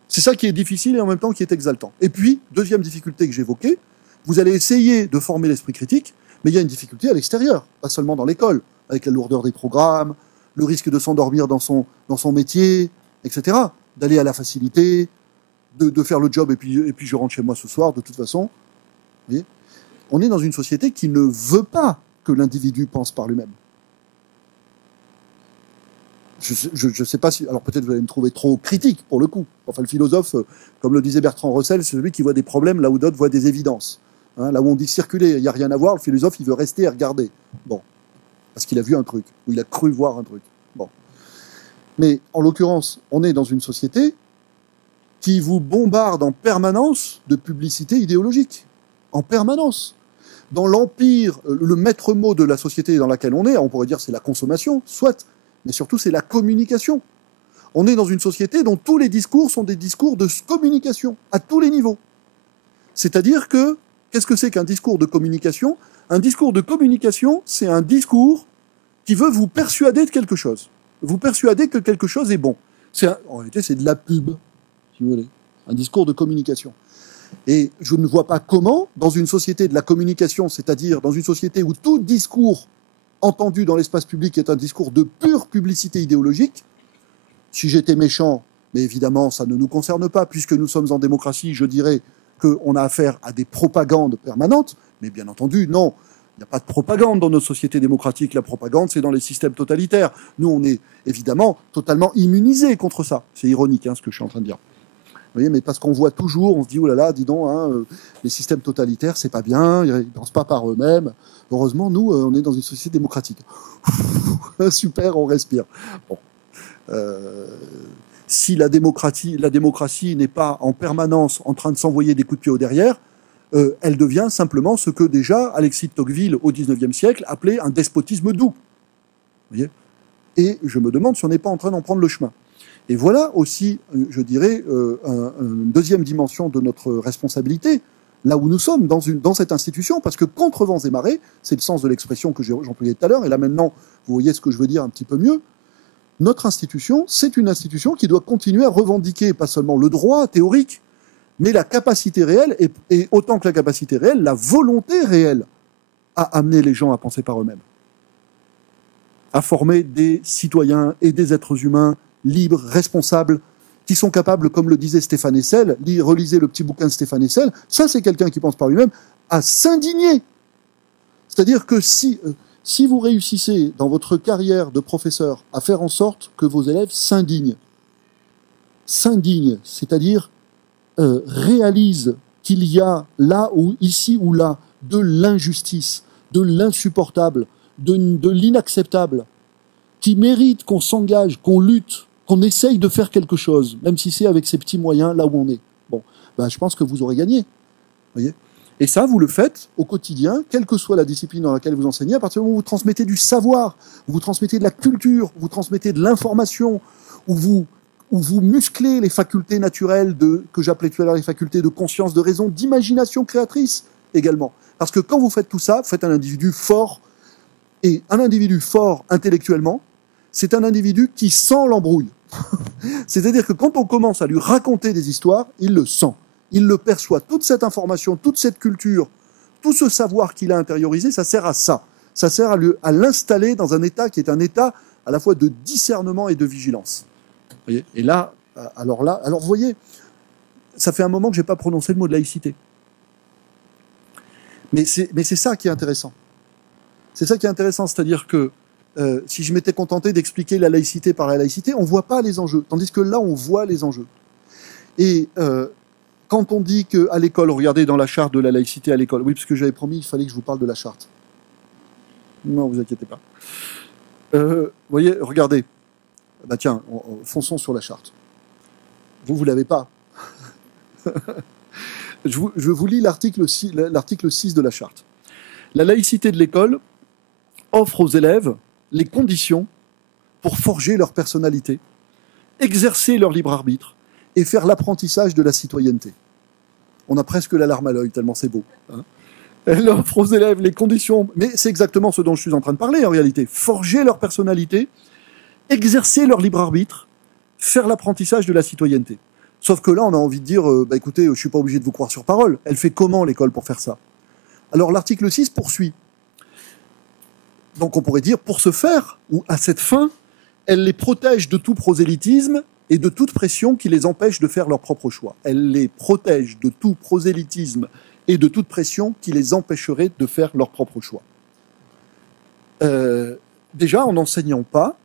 C'est ça qui est difficile et en même temps qui est exaltant. Et puis, deuxième difficulté que j'évoquais, vous allez essayer de former l'esprit critique, Mais il y a une difficulté à l'extérieur, pas seulement dans l'école, avec la lourdeur des programmes, le risque de s'endormir dans son métier, etc. D'aller à la facilité, de faire le job et puis je rentre chez moi ce soir, de toute façon. Vous voyez, on est dans une société qui ne veut pas que l'individu pense par lui-même. Je ne sais pas si... Alors peut-être vous allez me trouver trop critique, pour le coup. Enfin, le philosophe, comme le disait Bertrand Russell, c'est celui qui voit des problèmes là où d'autres voient des évidences. Hein, là où on dit circuler, il n'y a rien à voir, le philosophe, il veut rester et regarder. Bon. Parce qu'il a vu un truc, ou il a cru voir un truc. Bon. Mais en l'occurrence, on est dans une société qui vous bombarde en permanence de publicité idéologique. En permanence. Dans l'empire, le maître mot de la société dans laquelle on est, on pourrait dire c'est la consommation, soit, mais surtout c'est la communication. On est dans une société dont tous les discours sont des discours de communication, à tous les niveaux. C'est-à-dire que, qu'est-ce que c'est qu'un discours de communication? Un discours de communication, c'est un discours qui veut vous persuader de quelque chose. Vous persuader que quelque chose est bon. En réalité, c'est de la pub, si vous voulez. Un discours de communication. Et je ne vois pas comment, dans une société de la communication, c'est-à-dire dans une société où tout discours entendu dans l'espace public est un discours de pure publicité idéologique, si j'étais méchant, mais évidemment ça ne nous concerne pas, puisque nous sommes en démocratie, je dirais qu'on a affaire à des propagandes permanentes, mais bien entendu, non, il n'y a pas de propagande dans notre société démocratique, la propagande c'est dans les systèmes totalitaires. Nous on est évidemment totalement immunisés contre ça. C'est ironique ce que je suis en train de dire. Vous voyez, mais parce qu'on voit toujours, on se dit, oh là là, dis donc, les systèmes totalitaires, c'est pas bien, ils ne pensent pas par eux-mêmes. Heureusement, nous, on est dans une société démocratique. Super, on respire. Bon. Si la démocratie n'est pas en permanence en train de s'envoyer des coups de pied au derrière, elle devient simplement ce que déjà Alexis de Tocqueville, au XIXe siècle, appelait un despotisme doux. Vous voyez ? Et je me demande si on n'est pas en train d'en prendre le chemin. Et voilà aussi, je dirais, une deuxième dimension de notre responsabilité, là où nous sommes, dans cette institution, parce que contre vents et marées, c'est le sens de l'expression que j'employais tout à l'heure, et là maintenant, vous voyez ce que je veux dire un petit peu mieux, notre institution, c'est une institution qui doit continuer à revendiquer, pas seulement le droit théorique, mais la capacité réelle, et autant que la capacité réelle, la volonté réelle à amener les gens à penser par eux-mêmes, à former des citoyens et des êtres humains libres, responsables, qui sont capables, comme le disait Stéphane Hessel, relisez le petit bouquin de Stéphane Hessel, ça c'est quelqu'un qui pense par lui-même, à s'indigner. C'est-à-dire que si vous réussissez dans votre carrière de professeur à faire en sorte que vos élèves s'indignent, c'est-à-dire réalisent qu'il y a là ou ici ou là de l'injustice, de l'insupportable, de l'inacceptable, qui mérite qu'on s'engage, qu'on lutte, qu'on essaye de faire quelque chose, même si c'est avec ces petits moyens là où on est. Bon, je pense que vous aurez gagné. Voyez ? Et ça, vous le faites au quotidien, quelle que soit la discipline dans laquelle vous enseignez, à partir du moment où vous transmettez du savoir, où vous transmettez de la culture, où vous transmettez de l'information, où vous musclez les facultés naturelles que j'appelais tout à l'heure les facultés de conscience, de raison, d'imagination créatrice également. Parce que quand vous faites tout ça, vous faites un individu fort. Et un individu fort intellectuellement, c'est un individu qui sent l'embrouille. C'est-à-dire que quand on commence à lui raconter des histoires, il le sent. Il le perçoit. Toute cette information, toute cette culture, tout ce savoir qu'il a intériorisé, ça sert à ça. Ça sert à l'installer dans un état qui est un état à la fois de discernement et de vigilance. Vous voyez ? Et là, alors vous voyez, ça fait un moment que je n'ai pas prononcé le mot de laïcité. Mais c'est ça qui est intéressant. C'est ça qui est intéressant, c'est-à-dire que si je m'étais contenté d'expliquer la laïcité par la laïcité, on ne voit pas les enjeux, tandis que là, on voit les enjeux. Et quand on dit qu'à l'école, regardez dans la charte de la laïcité à l'école, oui, parce que j'avais promis, il fallait que je vous parle de la charte. Non, vous inquiétez pas. Vous voyez, regardez. Tiens, fonçons sur la charte. Vous l'avez pas. je vous lis l'article 6 de la charte. La laïcité de l'école offre aux élèves les conditions pour forger leur personnalité, exercer leur libre arbitre et faire l'apprentissage de la citoyenneté. On a presque la larme à l'œil, tellement c'est beau. Elle offre aux élèves les conditions, mais c'est exactement ce dont je suis en train de parler en réalité. Forger leur personnalité, exercer leur libre arbitre, faire l'apprentissage de la citoyenneté. Sauf que là, on a envie de dire, écoutez, je ne suis pas obligé de vous croire sur parole. Elle fait comment l'école pour faire ça ? Alors l'article 6 poursuit. Donc on pourrait dire, pour ce faire, ou à cette fin, elle les protège de tout prosélytisme et de toute pression qui les empêche de faire leur propre choix. Elle les protège de tout prosélytisme et de toute pression qui les empêcherait de faire leur propre choix. Déjà, en n'enseignant pas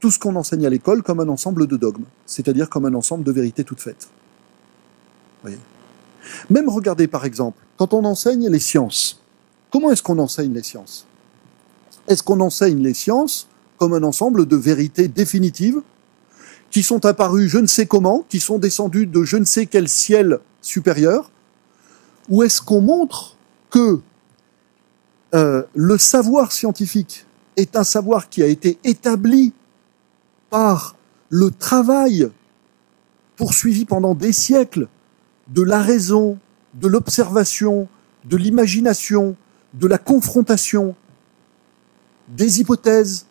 tout ce qu'on enseigne à l'école comme un ensemble de dogmes, c'est-à-dire comme un ensemble de vérités toutes faites. Vous voyez ? Même regardez par exemple, quand on enseigne les sciences, comment est-ce qu'on enseigne les sciences ? Est-ce qu'on enseigne les sciences comme un ensemble de vérités définitives qui sont apparues je ne sais comment, qui sont descendues de je ne sais quel ciel supérieur, ou est-ce qu'on montre que le savoir scientifique est un savoir qui a été établi par le travail poursuivi pendant des siècles de la raison, de l'observation, de l'imagination, de la confrontation, des hypothèses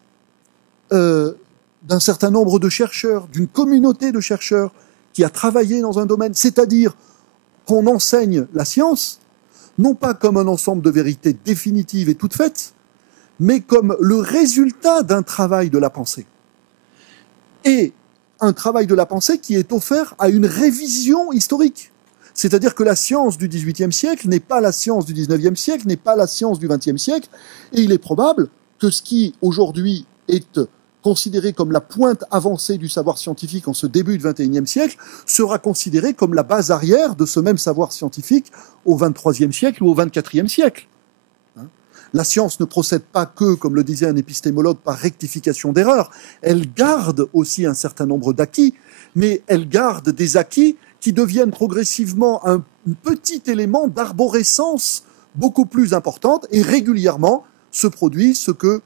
d'un certain nombre de chercheurs, d'une communauté de chercheurs qui a travaillé dans un domaine, c'est-à-dire qu'on enseigne la science, non pas comme un ensemble de vérités définitives et toutes faites, mais comme le résultat d'un travail de la pensée. Et un travail de la pensée qui est offert à une révision historique. C'est-à-dire que la science du XVIIIe siècle n'est pas la science du XIXe siècle, n'est pas la science du XXe siècle, et il est probable que ce qui, aujourd'hui, est considéré comme la pointe avancée du savoir scientifique en ce début du XXIe siècle, sera considéré comme la base arrière de ce même savoir scientifique au XXIIIe siècle ou au XXIVe siècle. La science ne procède pas que, comme le disait un épistémologue, par rectification d'erreurs. Elle garde aussi un certain nombre d'acquis, mais elle garde des acquis qui deviennent progressivement un petit élément d'arborescence beaucoup plus importante, et régulièrement se produit ce que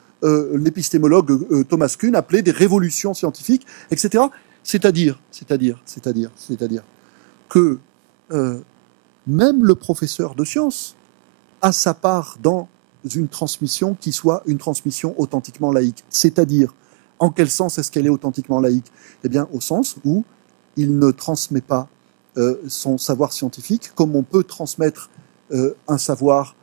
l'épistémologue Thomas Kuhn appelait des révolutions scientifiques, etc. C'est-à-dire que même le professeur de sciences a sa part dans une transmission qui soit une transmission authentiquement laïque. C'est-à-dire, en quel sens est-ce qu'elle est authentiquement laïque ? Eh bien, au sens où il ne transmet pas son savoir scientifique comme on peut transmettre un savoir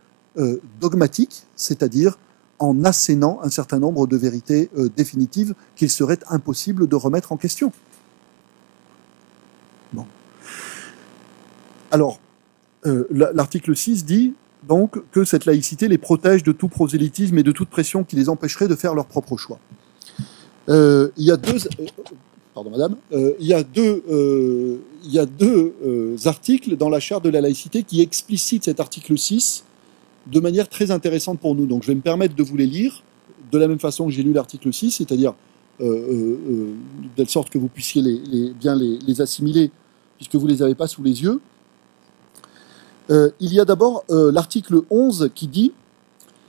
dogmatique, c'est-à-dire en assénant un certain nombre de vérités définitives qu'il serait impossible de remettre en question. Bon. Alors, l'article 6 dit donc que cette laïcité les protège de tout prosélytisme et de toute pression qui les empêcherait de faire leur propre choix. Il y a deux... Pardon, madame. Il y a deux articles dans la Charte de la laïcité qui explicitent cet article 6 de manière très intéressante pour nous. Donc je vais me permettre de vous les lire de la même façon que j'ai lu l'article 6, c'est-à-dire de telle sorte que vous puissiez bien les assimiler, puisque vous ne les avez pas sous les yeux. Il y a d'abord l'article 11 qui dit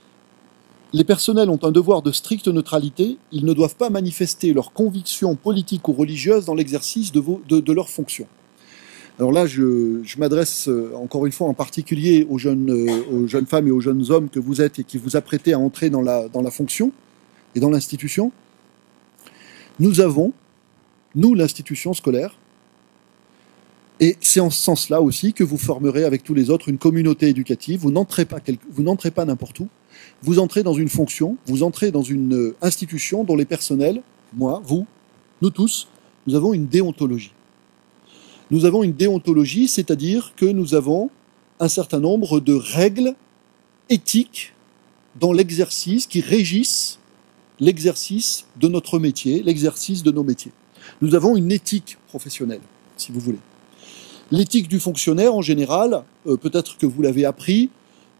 « Les personnels ont un devoir de stricte neutralité, ils ne doivent pas manifester leurs convictions politiques ou religieuses dans l'exercice de leurs fonctions. » Alors là, je m'adresse encore une fois en particulier aux jeunes femmes et aux jeunes hommes que vous êtes et qui vous apprêtez à entrer dans la fonction et dans l'institution. Nous avons, nous, l'institution scolaire, et c'est en ce sens-là aussi que vous formerez avec tous les autres une communauté éducative. Vous n'entrez pas n'importe où. Vous entrez dans une fonction, vous entrez dans une institution dont les personnels, moi, vous, nous tous, nous avons une déontologie. Nous avons une déontologie, c'est-à-dire que nous avons un certain nombre de règles éthiques dans l'exercice qui régissent l'exercice de notre métier, l'exercice de nos métiers. Nous avons une éthique professionnelle, si vous voulez. L'éthique du fonctionnaire, en général, peut-être que vous l'avez appris,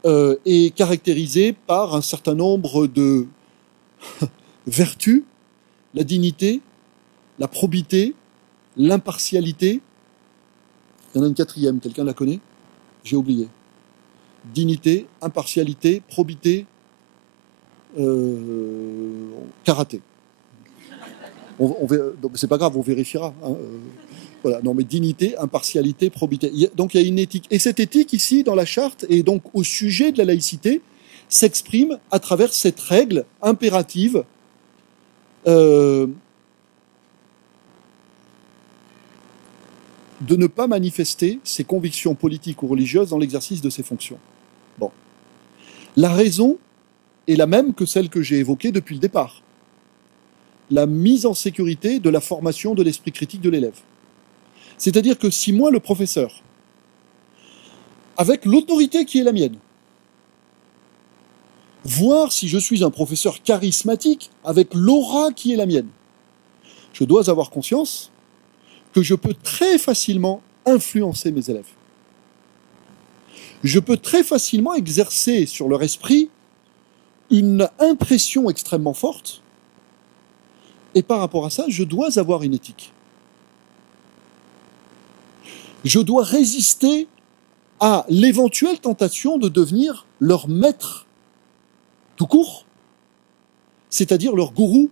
est caractérisée par un certain nombre de vertus, la dignité, la probité, l'impartialité. Il y en a une quatrième, quelqu'un la connaît ? J'ai oublié. Dignité, impartialité, probité, karaté. C'est pas grave, on vérifiera. Hein, voilà, non, mais dignité, impartialité, probité. Donc il y a une éthique. Et cette éthique ici, dans la charte, et donc au sujet de la laïcité, s'exprime à travers cette règle impérative de ne pas manifester ses convictions politiques ou religieuses dans l'exercice de ses fonctions. Bon. La raison est la même que celle que j'ai évoquée depuis le départ. La mise en sécurité de la formation de l'esprit critique de l'élève. C'est-à-dire que si moi, le professeur, avec l'autorité qui est la mienne, voir si je suis un professeur charismatique avec l'aura qui est la mienne, je dois avoir conscience que je peux très facilement influencer mes élèves. Je peux très facilement exercer sur leur esprit une impression extrêmement forte, et par rapport à ça, je dois avoir une éthique. Je dois résister à l'éventuelle tentation de devenir leur maître tout court, c'est-à-dire leur gourou,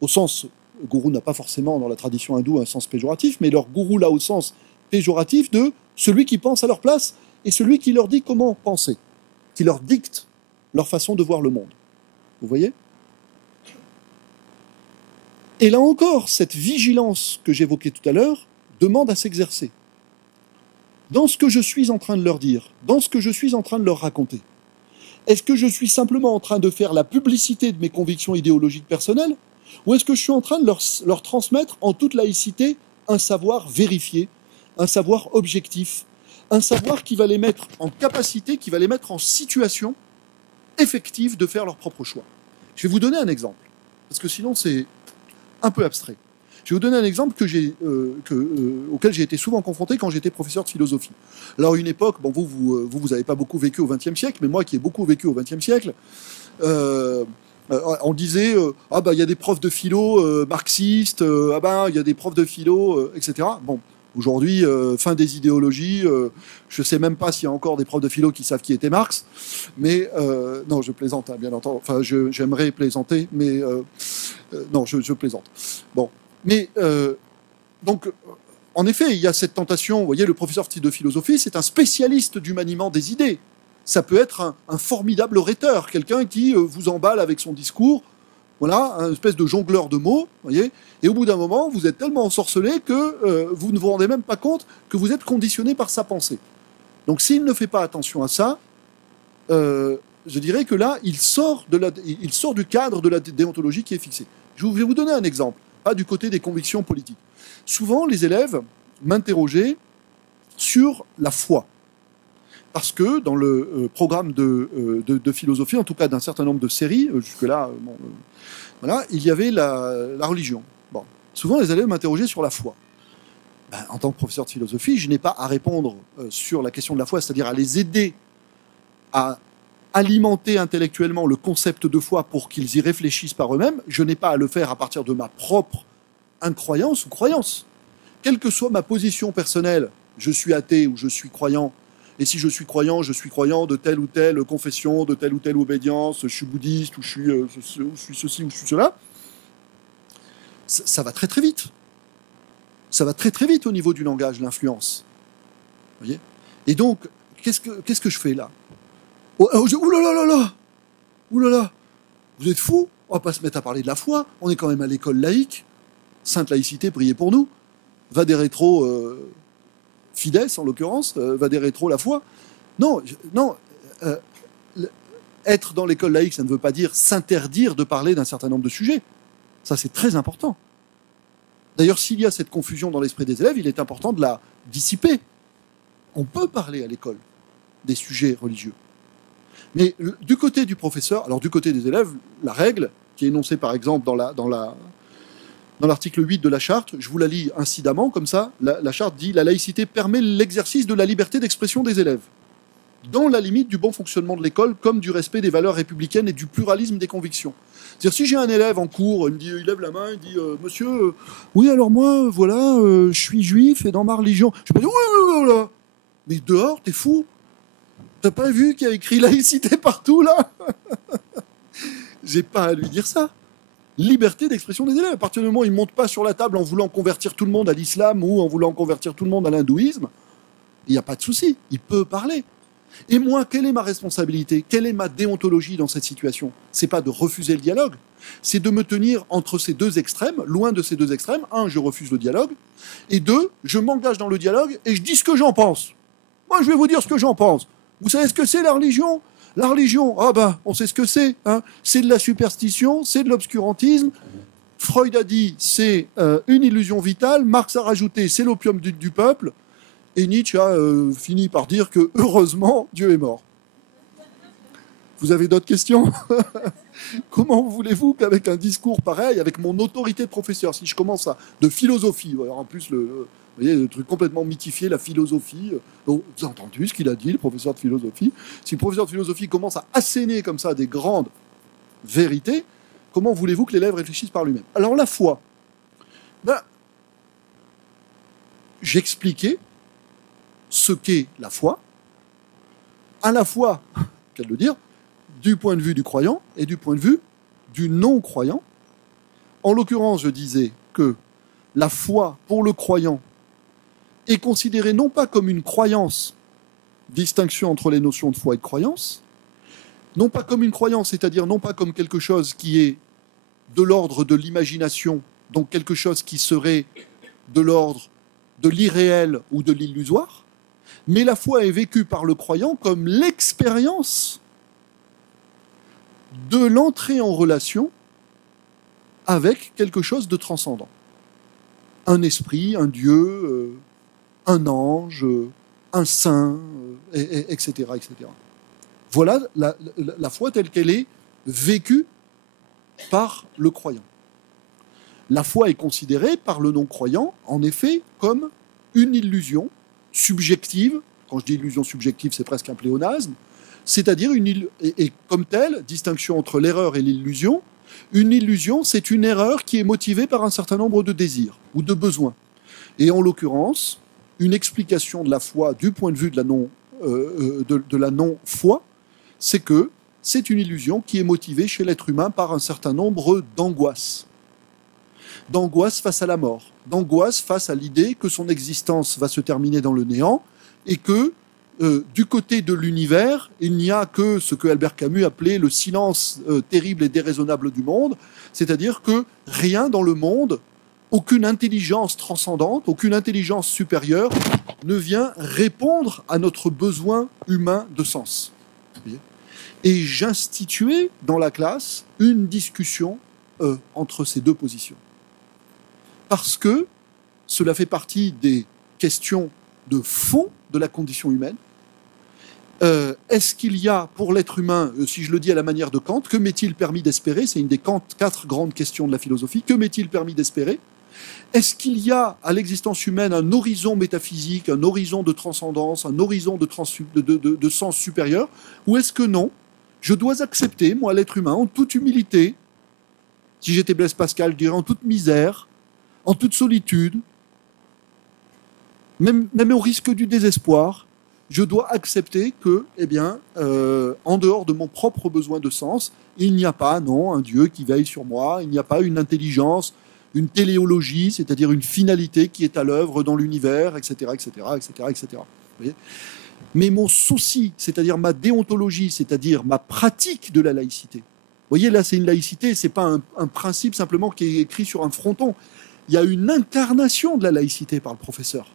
au sens, le gourou n'a pas forcément dans la tradition hindoue un sens péjoratif, mais leur gourou là au sens péjoratif de celui qui pense à leur place et celui qui leur dit comment penser, qui leur dicte leur façon de voir le monde. Vous voyez ? Et là encore, cette vigilance que j'évoquais tout à l'heure demande à s'exercer. Dans ce que je suis en train de leur dire, dans ce que je suis en train de leur raconter, est-ce que je suis simplement en train de faire la publicité de mes convictions idéologiques personnelles, ou est-ce que je suis en train de leur transmettre en toute laïcité un savoir vérifié, un savoir objectif, un savoir qui va les mettre en capacité, qui va les mettre en situation effective de faire leur propre choix. Je vais vous donner un exemple, parce que sinon c'est un peu abstrait. Je vais vous donner un exemple auquel j'ai été souvent confronté quand j'étais professeur de philosophie. Alors, une époque, bon, vous n'avez pas beaucoup vécu au XXe siècle, mais moi qui ai beaucoup vécu au XXe siècle, on disait il y a des profs de philo marxistes, il y a des profs de philo, etc. Bon, aujourd'hui, fin des idéologies, je ne sais même pas s'il y a encore des profs de philo qui savent qui était Marx, mais non, je plaisante, hein, bien entendu. Enfin, j'aimerais plaisanter, mais non, je plaisante. Bon. Mais, donc, en effet, il y a cette tentation. Vous voyez, le professeur de philosophie, c'est un spécialiste du maniement des idées. Ça peut être un formidable rhéteur, quelqu'un qui vous emballe avec son discours, voilà, un espèce de jongleur de mots, voyez. Et au bout d'un moment, vous êtes tellement ensorcelé que vous ne vous rendez même pas compte que vous êtes conditionné par sa pensée. Donc, s'il ne fait pas attention à ça, je dirais que là, il sort du cadre de la déontologie qui est fixée. Je vais vous donner un exemple. Pas du côté des convictions politiques. Souvent, les élèves m'interrogeaient sur la foi. Parce que dans le programme de philosophie, en tout cas d'un certain nombre de séries, jusque-là, voilà, il y avait la religion. Bon. Souvent, les élèves m'interrogeaient sur la foi. Ben, en tant que professeur de philosophie, je n'ai pas à répondre sur la question de la foi, c'est-à-dire à les aider à alimenter intellectuellement le concept de foi pour qu'ils y réfléchissent par eux-mêmes. Je n'ai pas à le faire à partir de ma propre incroyance ou croyance. Quelle que soit ma position personnelle, je suis athée ou je suis croyant, et si je suis croyant de telle ou telle confession, de telle ou telle obédience, je suis bouddhiste ou je suis ceci ou je suis cela, ça va très très vite. Ça va très très vite au niveau du langage, l'influence. Vous voyez ? Et donc, qu'est-ce que je fais là ? Ouh là là, vous êtes fous ? On va pas se mettre à parler de la foi. On est quand même à l'école laïque. Sainte laïcité, priez pour nous. Va des rétro fides, en l'occurrence. Va des rétro la foi. Non. Être dans l'école laïque, ça ne veut pas dire s'interdire de parler d'un certain nombre de sujets. Ça, c'est très important. D'ailleurs, s'il y a cette confusion dans l'esprit des élèves, il est important de la dissiper. On peut parler à l'école des sujets religieux. Mais du côté du professeur, alors du côté des élèves, la règle, qui est énoncée par exemple dans l'article 8 de la charte, je vous la lis incidemment, comme ça, la charte dit « La laïcité permet l'exercice de la liberté d'expression des élèves, dans la limite du bon fonctionnement de l'école, comme du respect des valeurs républicaines et du pluralisme des convictions. » C'est-à-dire, si j'ai un élève en cours, il lève la main, il dit « Monsieur, oui, alors moi, voilà, je suis juif et dans ma religion... » Je vais pas dire « Oui, là, mais dehors, t'es fou. T'as pas vu qu'il y a écrit laïcité partout, là ?» J'ai pas à lui dire ça. Liberté d'expression des élèves. À partir du moment où il ne monte pas sur la table en voulant convertir tout le monde à l'islam ou en voulant convertir tout le monde à l'hindouisme, il n'y a pas de souci. Il peut parler. Et moi, quelle est ma responsabilité ? Quelle est ma déontologie dans cette situation ? C'est pas de refuser le dialogue. C'est de me tenir entre ces deux extrêmes, loin de ces deux extrêmes. Un, je refuse le dialogue. Et deux, je m'engage dans le dialogue et je dis ce que j'en pense. Moi, je vais vous dire ce que j'en pense. Vous savez ce que c'est la religion ? La religion, ah ben, on sait ce que c'est. Hein. C'est de la superstition, c'est de l'obscurantisme. Freud a dit, c'est une illusion vitale. Marx a rajouté, c'est l'opium du peuple. Et Nietzsche a fini par dire que, heureusement, Dieu est mort. Vous avez d'autres questions? Comment voulez-vous qu'avec un discours pareil, avec mon autorité de professeur, si je commence de philosophie, alors en plus, vous voyez, le truc complètement mythifié, la philosophie, vous avez entendu ce qu'il a dit, le professeur de philosophie. Si le professeur de philosophie commence à asséner comme ça des grandes vérités, comment voulez-vous que l'élève réfléchisse par lui-même? Alors la foi, ben, j'expliquais ce qu'est la foi, à la fois, qu'à le dire, du point de vue du croyant et du point de vue du non-croyant. En l'occurrence, je disais que la foi pour le croyant est considérée non pas comme une croyance, distinction entre les notions de foi et de croyance, non pas comme une croyance, c'est-à-dire non pas comme quelque chose qui est de l'ordre de l'imagination, donc quelque chose qui serait de l'ordre de l'irréel ou de l'illusoire, mais la foi est vécue par le croyant comme l'expérience de l'entrée en relation avec quelque chose de transcendant. Un esprit, un Dieu, un ange, un saint, etc., etc. Voilà la foi telle qu'elle est vécue par le croyant. La foi est considérée par le non-croyant, en effet, comme une illusion subjective. Quand je dis illusion subjective, c'est presque un pléonasme. C'est-à-dire, et comme telle, distinction entre l'erreur et l'illusion, une illusion, c'est une erreur qui est motivée par un certain nombre de désirs ou de besoins. Et en l'occurrence, une explication de la foi du point de vue de la non-foi, c'est que c'est une illusion qui est motivée chez l'être humain par un certain nombre d'angoisses. D'angoisse face à la mort, d'angoisse face à l'idée que son existence va se terminer dans le néant et que du côté de l'univers, il n'y a que ce que Albert Camus appelait le silence terrible et déraisonnable du monde, c'est-à-dire que rien dans le monde, aucune intelligence transcendante, aucune intelligence supérieure ne vient répondre à notre besoin humain de sens. Et j'instituais dans la classe une discussion entre ces deux positions. Parce que cela fait partie des questions de fond de la condition humaine. Est-ce qu'il y a pour l'être humain, si je le dis à la manière de Kant, que m'est-il permis d'espérer? C'est une des 4 grandes questions de la philosophie. Que m'est-il permis d'espérer? Est-ce qu'il y a à l'existence humaine un horizon métaphysique, un horizon de transcendance, un horizon de sens supérieur? Ou est-ce que non? Je dois accepter, moi, l'être humain, en toute humilité, si j'étais Blaise Pascal, je dirais en toute misère, en toute solitude, même au risque du désespoir, je dois accepter que, en dehors de mon propre besoin de sens, il n'y a pas, non, un Dieu qui veille sur moi, il n'y a pas une intelligence, une téléologie, c'est-à-dire une finalité qui est à l'œuvre dans l'univers, etc., etc., etc., etc. Vous voyez ? Mais mon souci, c'est-à-dire ma déontologie, c'est-à-dire ma pratique de la laïcité, vous voyez, là, c'est une laïcité, ce n'est pas un principe simplement qui est écrit sur un fronton. Il y a une incarnation de la laïcité par le professeur.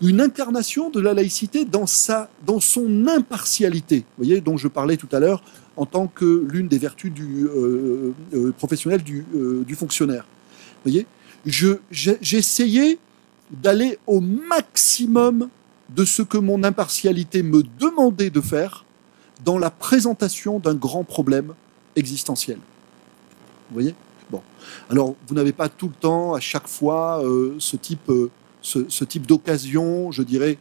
Une incarnation de la laïcité dans son impartialité, vous voyez, dont je parlais tout à l'heure en tant que l'une des vertus professionnelles du fonctionnaire. Vous voyez, j'essayais d'aller au maximum de ce que mon impartialité me demandait de faire dans la présentation d'un grand problème existentiel. Vous voyez ? Bon. Alors, vous n'avez pas tout le temps, à chaque fois, ce type d'occasion, je dirais,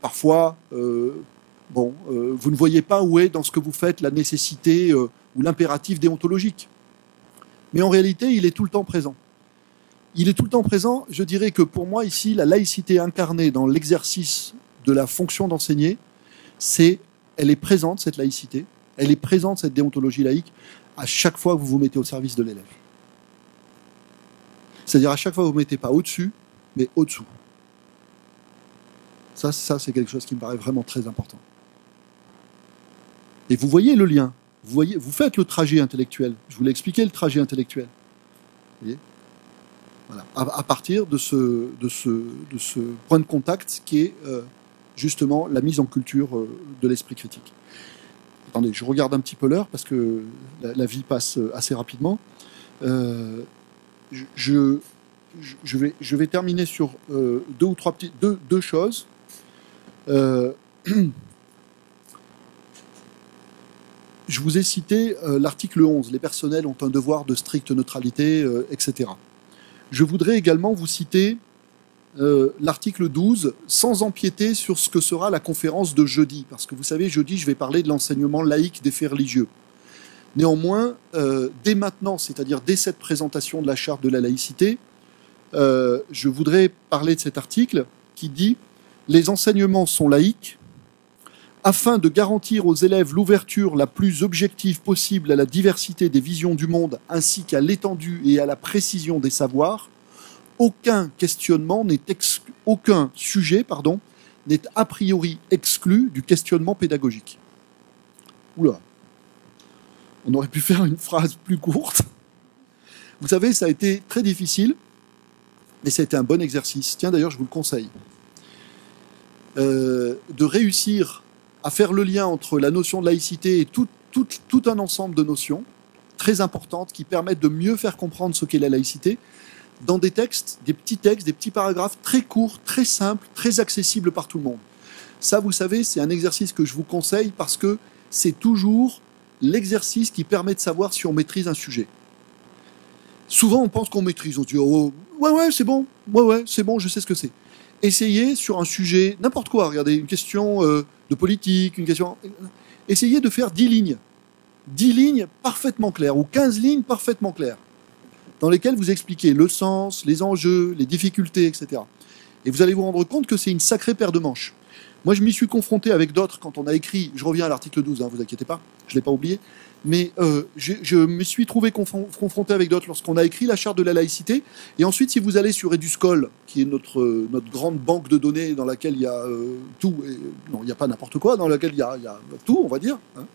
parfois, vous ne voyez pas où est dans ce que vous faites la nécessité ou l'impératif déontologique. Mais en réalité, il est tout le temps présent. Il est tout le temps présent. Je dirais que pour moi, ici, la laïcité incarnée dans l'exercice de la fonction d'enseigner, elle est présente, cette laïcité, elle est présente, cette déontologie laïque, à chaque fois que vous vous mettez au service de l'élève. C'est-à-dire à chaque fois que vous ne vous mettez pas au-dessus, mais au-dessous. Ça, c'est quelque chose qui me paraît vraiment très important. Et vous voyez le lien. Vous faites le trajet intellectuel. Je vous l'ai expliqué, le trajet intellectuel. Vous voyez ? Voilà. À partir de ce point de contact qui est justement la mise en culture de l'esprit critique. Attendez, je regarde un petit peu l'heure parce que la vie passe assez rapidement. Euh, je, je vais terminer sur deux choses. Euh, je vous ai cité l'article 11, les personnels ont un devoir de stricte neutralité, etc. Je voudrais également vous citer l'article 12, sans empiéter sur ce que sera la conférence de jeudi, parce que vous savez, jeudi, je vais parler de l'enseignement laïque des faits religieux. Néanmoins, dès maintenant, c'est-à-dire dès cette présentation de la charte de la laïcité, je voudrais parler de cet article qui dit « Les enseignements sont laïques afin de garantir aux élèves l'ouverture la plus objective possible à la diversité des visions du monde ainsi qu'à l'étendue et à la précision des savoirs. Aucun sujet n'est a priori exclu du questionnement pédagogique. » Oula, on aurait pu faire une phrase plus courte. Vous savez, ça a été très difficile, mais ça a été un bon exercice. Tiens, d'ailleurs, je vous le conseille. De réussir à faire le lien entre la notion de laïcité et tout un ensemble de notions très importantes qui permettent de mieux faire comprendre ce qu'est la laïcité dans des textes, des petits paragraphes très courts, très simples, très accessibles par tout le monde. Ça, vous savez, c'est un exercice que je vous conseille parce que c'est toujours l'exercice qui permet de savoir si on maîtrise un sujet. Souvent, on pense qu'on maîtrise. On dit oh, ouais, c'est bon. Ouais, c'est bon, je sais ce que c'est. Essayez sur un sujet, n'importe quoi. Regardez, une question de politique, une question. Essayez de faire 10 lignes. 10 lignes parfaitement claires, ou 15 lignes parfaitement claires, dans lesquelles vous expliquez le sens, les enjeux, les difficultés, etc. Et vous allez vous rendre compte que c'est une sacrée paire de manches. Moi, je m'y suis confronté avec d'autres quand on a écrit, je reviens à l'article 12, vous inquiétez pas, je ne l'ai pas oublié, mais je me suis trouvé confronté avec d'autres lorsqu'on a écrit la charte de la laïcité. Et ensuite, si vous allez sur Eduscol, qui est notre grande banque de données dans laquelle il y a tout, non, il n'y a pas n'importe quoi, dans laquelle il y a tout, on va dire. Hein.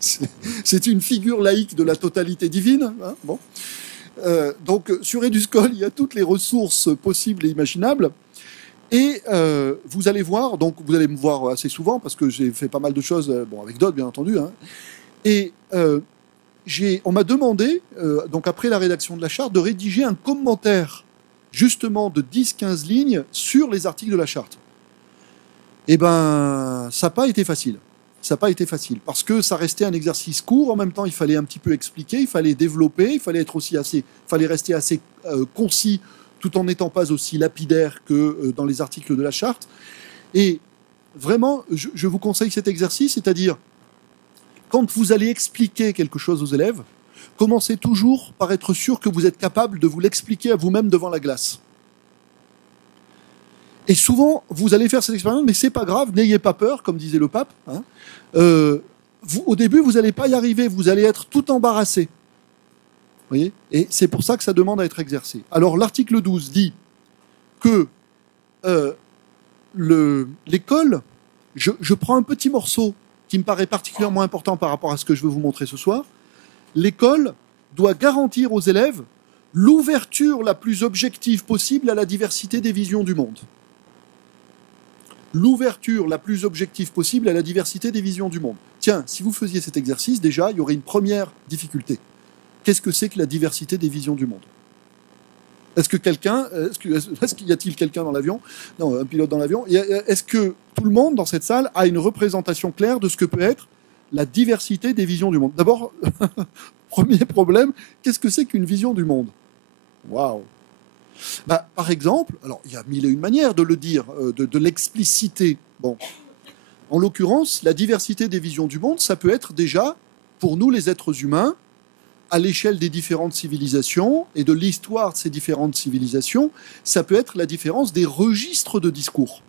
C'est une figure laïque de la totalité divine. Hein, bon. Donc, sur Eduscol, il y a toutes les ressources possibles et imaginables. Et vous allez voir, donc vous allez me voir assez souvent, parce que j'ai fait pas mal de choses, bon, avec d'autres, bien entendu, hein. Et on m'a demandé, donc après la rédaction de la charte, de rédiger un commentaire, justement de 10-15 lignes, sur les articles de la charte. Eh bien, ça n'a pas été facile. Ça n'a pas été facile, parce que ça restait un exercice court, en même temps, il fallait un petit peu expliquer, il fallait développer, il fallait rester assez concis, tout en n'étant pas aussi lapidaire que dans les articles de la charte. Et vraiment, je vous conseille cet exercice, c'est-à-dire, quand vous allez expliquer quelque chose aux élèves, commencez toujours par être sûr que vous êtes capable de vous l'expliquer à vous-même devant la glace. Et souvent, vous allez faire cette expérience, mais c'est pas grave, n'ayez pas peur, comme disait le pape. Hein. Au début, vous n'allez pas y arriver, vous allez être tout embarrassé. Vous voyez ? Et c'est pour ça que ça demande à être exercé. Alors, l'article 12 dit que l'école, je prends un petit morceau qui me paraît particulièrement important par rapport à ce que je veux vous montrer ce soir. L'école doit garantir aux élèves l'ouverture la plus objective possible à la diversité des visions du monde. L'ouverture la plus objective possible à la diversité des visions du monde. Tiens, si vous faisiez cet exercice, déjà, il y aurait une première difficulté. Qu'est-ce que c'est que la diversité des visions du monde ? Est-ce qu'il y a-t-il quelqu'un dans l'avion ? Non, un pilote dans l'avion. Est-ce que tout le monde dans cette salle a une représentation claire de ce que peut être la diversité des visions du monde ? D'abord, premier problème, qu'est-ce que c'est qu'une vision du monde ? Waouh ! Par exemple, alors il y a mille et une manières de le dire, de l'expliciter. Bon, en l'occurrence, la diversité des visions du monde, ça peut être déjà, pour nous les êtres humains, à l'échelle des différentes civilisations et de l'histoire de ces différentes civilisations, ça peut être la différence des registres de discours,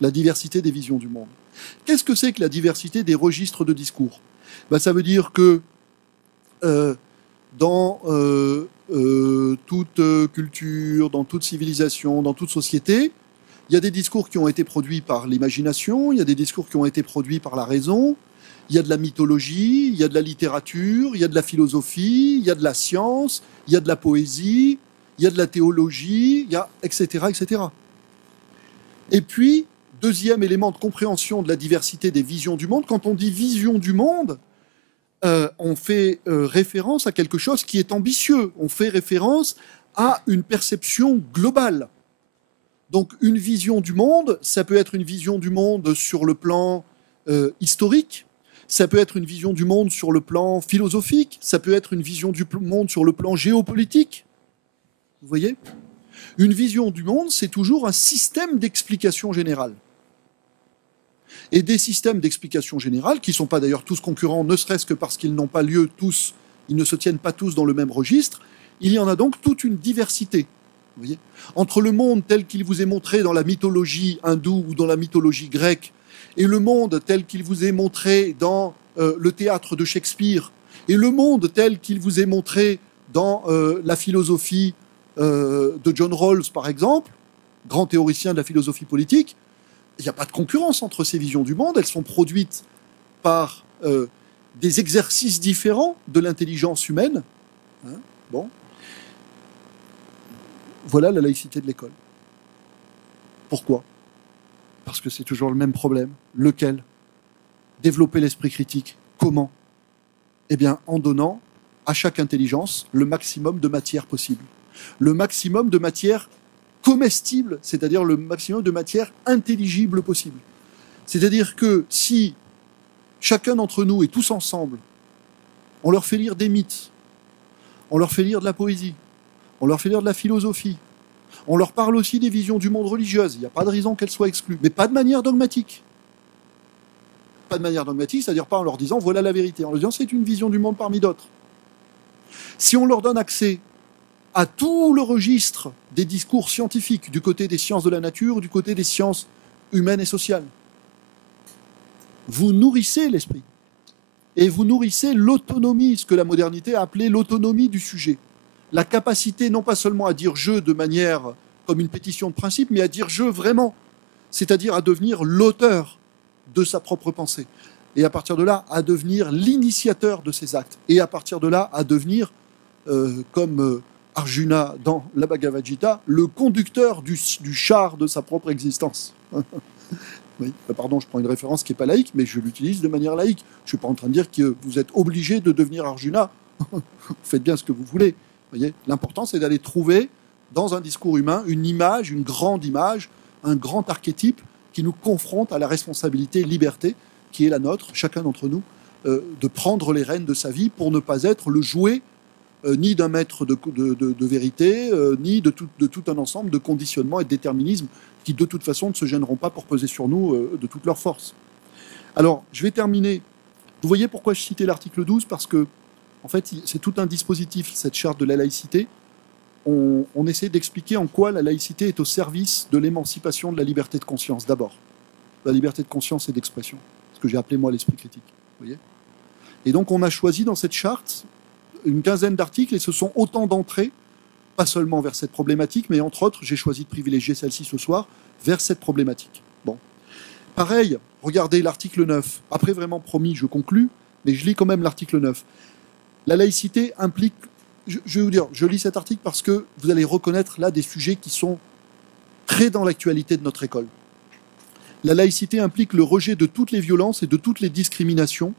la diversité des visions du monde. Qu'est-ce que c'est que la diversité des registres de discours ? Ça veut dire que dans toute culture, dans toute civilisation, dans toute société, il y a des discours qui ont été produits par l'imagination, il y a des discours qui ont été produits par la raison, il y a de la mythologie, il y a de la littérature, il y a de la philosophie, il y a de la science, il y a de la poésie, il y a de la théologie, il y a etc., etc. Et puis, deuxième élément de compréhension de la diversité des visions du monde. Quand on dit vision du monde, on fait référence à quelque chose qui est ambitieux. On fait référence à une perception globale. Donc une vision du monde, ça peut être une vision du monde sur le plan historique, ça peut être une vision du monde sur le plan philosophique, ça peut être une vision du monde sur le plan géopolitique. Vous voyez ? Une vision du monde, c'est toujours un système d'explication générale. Et des systèmes d'explication générale, qui ne sont pas d'ailleurs tous concurrents, ne serait-ce que parce qu'ils n'ont pas lieu tous, ils ne se tiennent pas tous dans le même registre, il y en a donc toute une diversité. Vous voyez ? Entre le monde tel qu'il vous est montré dans la mythologie hindoue ou dans la mythologie grecque, et le monde tel qu'il vous est montré dans le théâtre de Shakespeare, et le monde tel qu'il vous est montré dans la philosophie de John Rawls, par exemple, grand théoricien de la philosophie politique, il n'y a pas de concurrence entre ces visions du monde, elles sont produites par des exercices différents de l'intelligence humaine. Hein, bon. Voilà la laïcité de l'école. Pourquoi ? Parce que c'est toujours le même problème. Lequel ? Développer l'esprit critique. Comment ? Eh bien, en donnant à chaque intelligence le maximum de matière possible. Le maximum de matière comestible, c'est-à-dire le maximum de matière intelligible possible. C'est-à-dire que si chacun d'entre nous et tous ensemble, on leur fait lire des mythes, on leur fait lire de la poésie, on leur fait lire de la philosophie, on leur parle aussi des visions du monde religieuses, il n'y a pas de raison qu'elles soient exclues, mais pas de manière dogmatique. Pas de manière dogmatique, c'est-à-dire pas en leur disant voilà la vérité, en leur disant c'est une vision du monde parmi d'autres. Si on leur donne accès à tout le registre des discours scientifiques, du côté des sciences de la nature, du côté des sciences humaines et sociales, vous nourrissez l'esprit. Et vous nourrissez l'autonomie, ce que la modernité a appelé l'autonomie du sujet. La capacité non pas seulement à dire « je » de manière comme une pétition de principe, mais à dire « je » vraiment, c'est-à-dire à devenir l'auteur de sa propre pensée. Et à partir de là, à devenir l'initiateur de ses actes. Et à partir de là, à devenir, comme Arjuna dans la Bhagavad Gita, le conducteur du char de sa propre existence. Oui, pardon, je prends une référence qui n'est pas laïque, mais je l'utilise de manière laïque. Je ne suis pas en train de dire que vous êtes obligé de devenir Arjuna. Vous faites bien ce que vous voulez. Voyez, l'important, c'est d'aller trouver dans un discours humain une image, une grande image, un grand archétype qui nous confronte à la responsabilité et liberté qui est la nôtre, chacun d'entre nous, de prendre les rênes de sa vie pour ne pas être le jouet ni d'un maître de vérité, ni de tout un ensemble de conditionnements et de déterminismes qui, de toute façon, ne se gêneront pas pour peser sur nous de toute leur force. Alors, je vais terminer. Vous voyez pourquoi je citais l'article 12 ? Parce que, en fait, c'est tout un dispositif, cette charte de la laïcité. On essaie d'expliquer en quoi la laïcité est au service de l'émancipation de la liberté de conscience, d'abord. La liberté de conscience et d'expression, ce que j'ai appelé, moi, l'esprit critique. Vous voyez ? Et donc, on a choisi dans cette charte une quinzaine d'articles, et ce sont autant d'entrées, pas seulement vers cette problématique, mais entre autres, j'ai choisi de privilégier celle-ci ce soir, vers cette problématique. Bon. Pareil, regardez l'article 9. Après, vraiment promis, je conclus, mais je lis quand même l'article 9. La laïcité implique... Je vais vous dire, je lis cet article parce que vous allez reconnaître là des sujets qui sont très dans l'actualité de notre école. La laïcité implique le rejet de toutes les violences et de toutes les discriminations,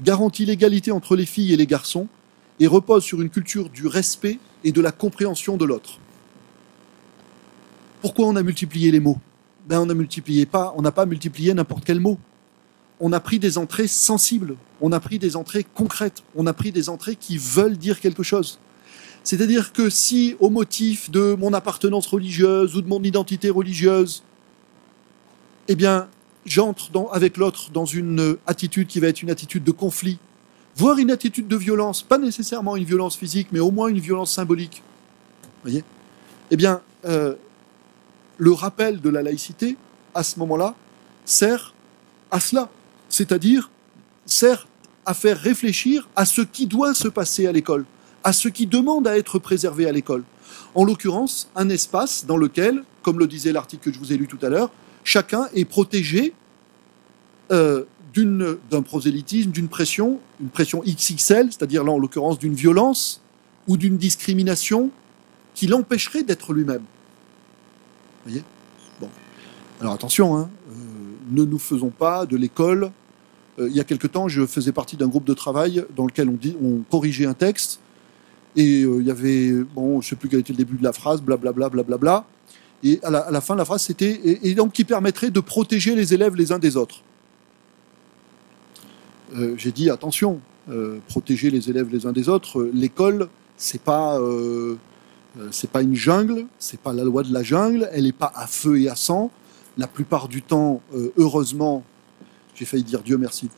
garantit l'égalité entre les filles et les garçons, et repose sur une culture du respect et de la compréhension de l'autre. Pourquoi on a multiplié les mots ? Ben, on n'a pas multiplié n'importe quel mot. On a pris des entrées sensibles, on a pris des entrées concrètes, on a pris des entrées qui veulent dire quelque chose. C'est-à-dire que si, au motif de mon appartenance religieuse ou de mon identité religieuse, eh bien, j'entre avec l'autre dans une attitude qui va être une attitude de conflit, voire une attitude de violence, pas nécessairement une violence physique, mais au moins une violence symbolique. Vous voyez ? Eh bien, le rappel de la laïcité, à ce moment-là, sert à cela. C'est-à-dire, sert à faire réfléchir à ce qui doit se passer à l'école, à ce qui demande à être préservé à l'école. En l'occurrence, un espace dans lequel, comme le disait l'article que je vous ai lu tout à l'heure, chacun est protégé d'un prosélytisme, d'une pression, une pression XXL, c'est-à-dire là en l'occurrence d'une violence ou d'une discrimination qui l'empêcherait d'être lui-même. Vous voyez ? Bon. Alors attention, hein, ne nous faisons pas de l'école. Il y a quelque temps, je faisais partie d'un groupe de travail dans lequel on corrigeait un texte. Et il y avait, bon, je ne sais plus quel était le début de la phrase, blablabla, blablabla. Et à la fin de la phrase, c'était et donc qui permettrait de protéger les élèves les uns des autres. J'ai dit attention, protéger les élèves les uns des autres. L'école, c'est pas une jungle, c'est pas la loi de la jungle. Elle n'est pas à feu et à sang. La plupart du temps, heureusement, j'ai failli dire Dieu merci.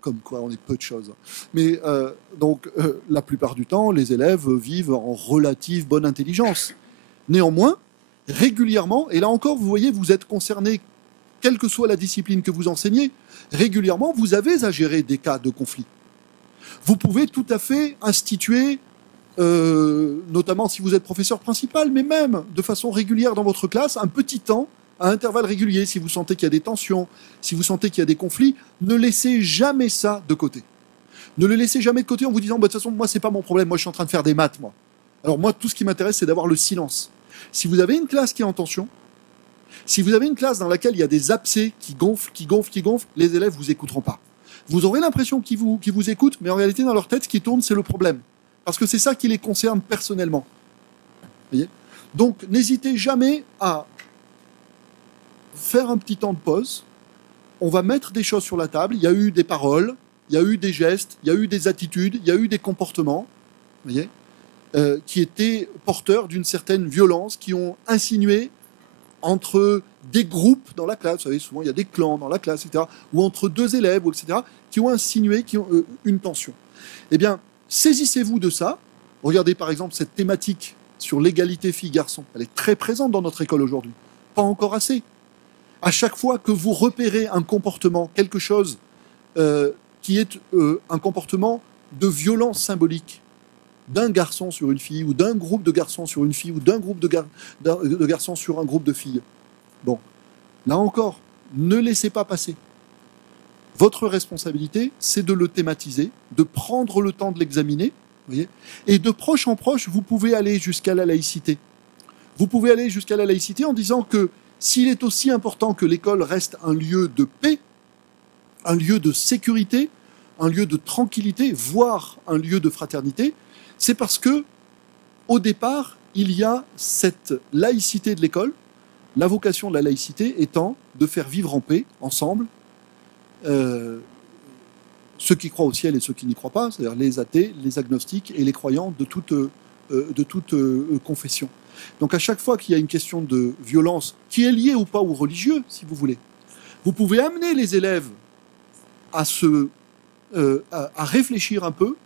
Comme quoi, on est peu de choses. Mais donc, la plupart du temps, les élèves vivent en relative bonne intelligence. Néanmoins, régulièrement, et là encore, vous voyez, vous êtes concerné, quelle que soit la discipline que vous enseignez, régulièrement, vous avez à gérer des cas de conflit. Vous pouvez tout à fait instituer, notamment si vous êtes professeur principal, mais même de façon régulière dans votre classe, un petit temps à intervalles réguliers, si vous sentez qu'il y a des tensions, si vous sentez qu'il y a des conflits, ne laissez jamais ça de côté. Ne le laissez jamais de côté en vous disant, bah, de toute façon, moi, c'est pas mon problème, moi, je suis en train de faire des maths, moi. Alors moi, tout ce qui m'intéresse, c'est d'avoir le silence. Si vous avez une classe qui est en tension, si vous avez une classe dans laquelle il y a des abcès qui gonflent, les élèves vous écouteront pas. Vous aurez l'impression qu'ils vous écoutent, mais en réalité, dans leur tête, ce qui tourne, c'est le problème. Parce que c'est ça qui les concerne personnellement. Vous voyez ? Donc, n'hésitez jamais à faire un petit temps de pause, on va mettre des choses sur la table, il y a eu des paroles, il y a eu des gestes, il y a eu des attitudes, il y a eu des comportements, vous voyez, qui étaient porteurs d'une certaine violence, qui ont insinué entre des groupes dans la classe, vous savez, souvent il y a des clans dans la classe, etc., ou entre deux élèves, etc., qui ont insinué une tension. Eh bien, saisissez-vous de ça. Regardez par exemple cette thématique sur l'égalité filles-garçons. Elle est très présente dans notre école aujourd'hui. Pas encore assez. À chaque fois que vous repérez un comportement, quelque chose qui est un comportement de violence symbolique d'un garçon sur une fille, ou d'un groupe de garçons sur une fille, ou d'un groupe de garçons sur un groupe de filles. Bon, là encore, ne laissez pas passer. Votre responsabilité, c'est de le thématiser, de prendre le temps de l'examiner, voyez, et de proche en proche, vous pouvez aller jusqu'à la laïcité. Vous pouvez aller jusqu'à la laïcité en disant que s'il est aussi important que l'école reste un lieu de paix, un lieu de sécurité, un lieu de tranquillité, voire un lieu de fraternité, c'est parce que, au départ, il y a cette laïcité de l'école, la vocation de la laïcité étant de faire vivre en paix, ensemble, ceux qui croient au ciel et ceux qui n'y croient pas, c'est-à-dire les athées, les agnostiques et les croyants de toute confession. Donc à chaque fois qu'il y a une question de violence, qui est liée ou pas aux religieux, si vous voulez, vous pouvez amener les élèves à réfléchir un peu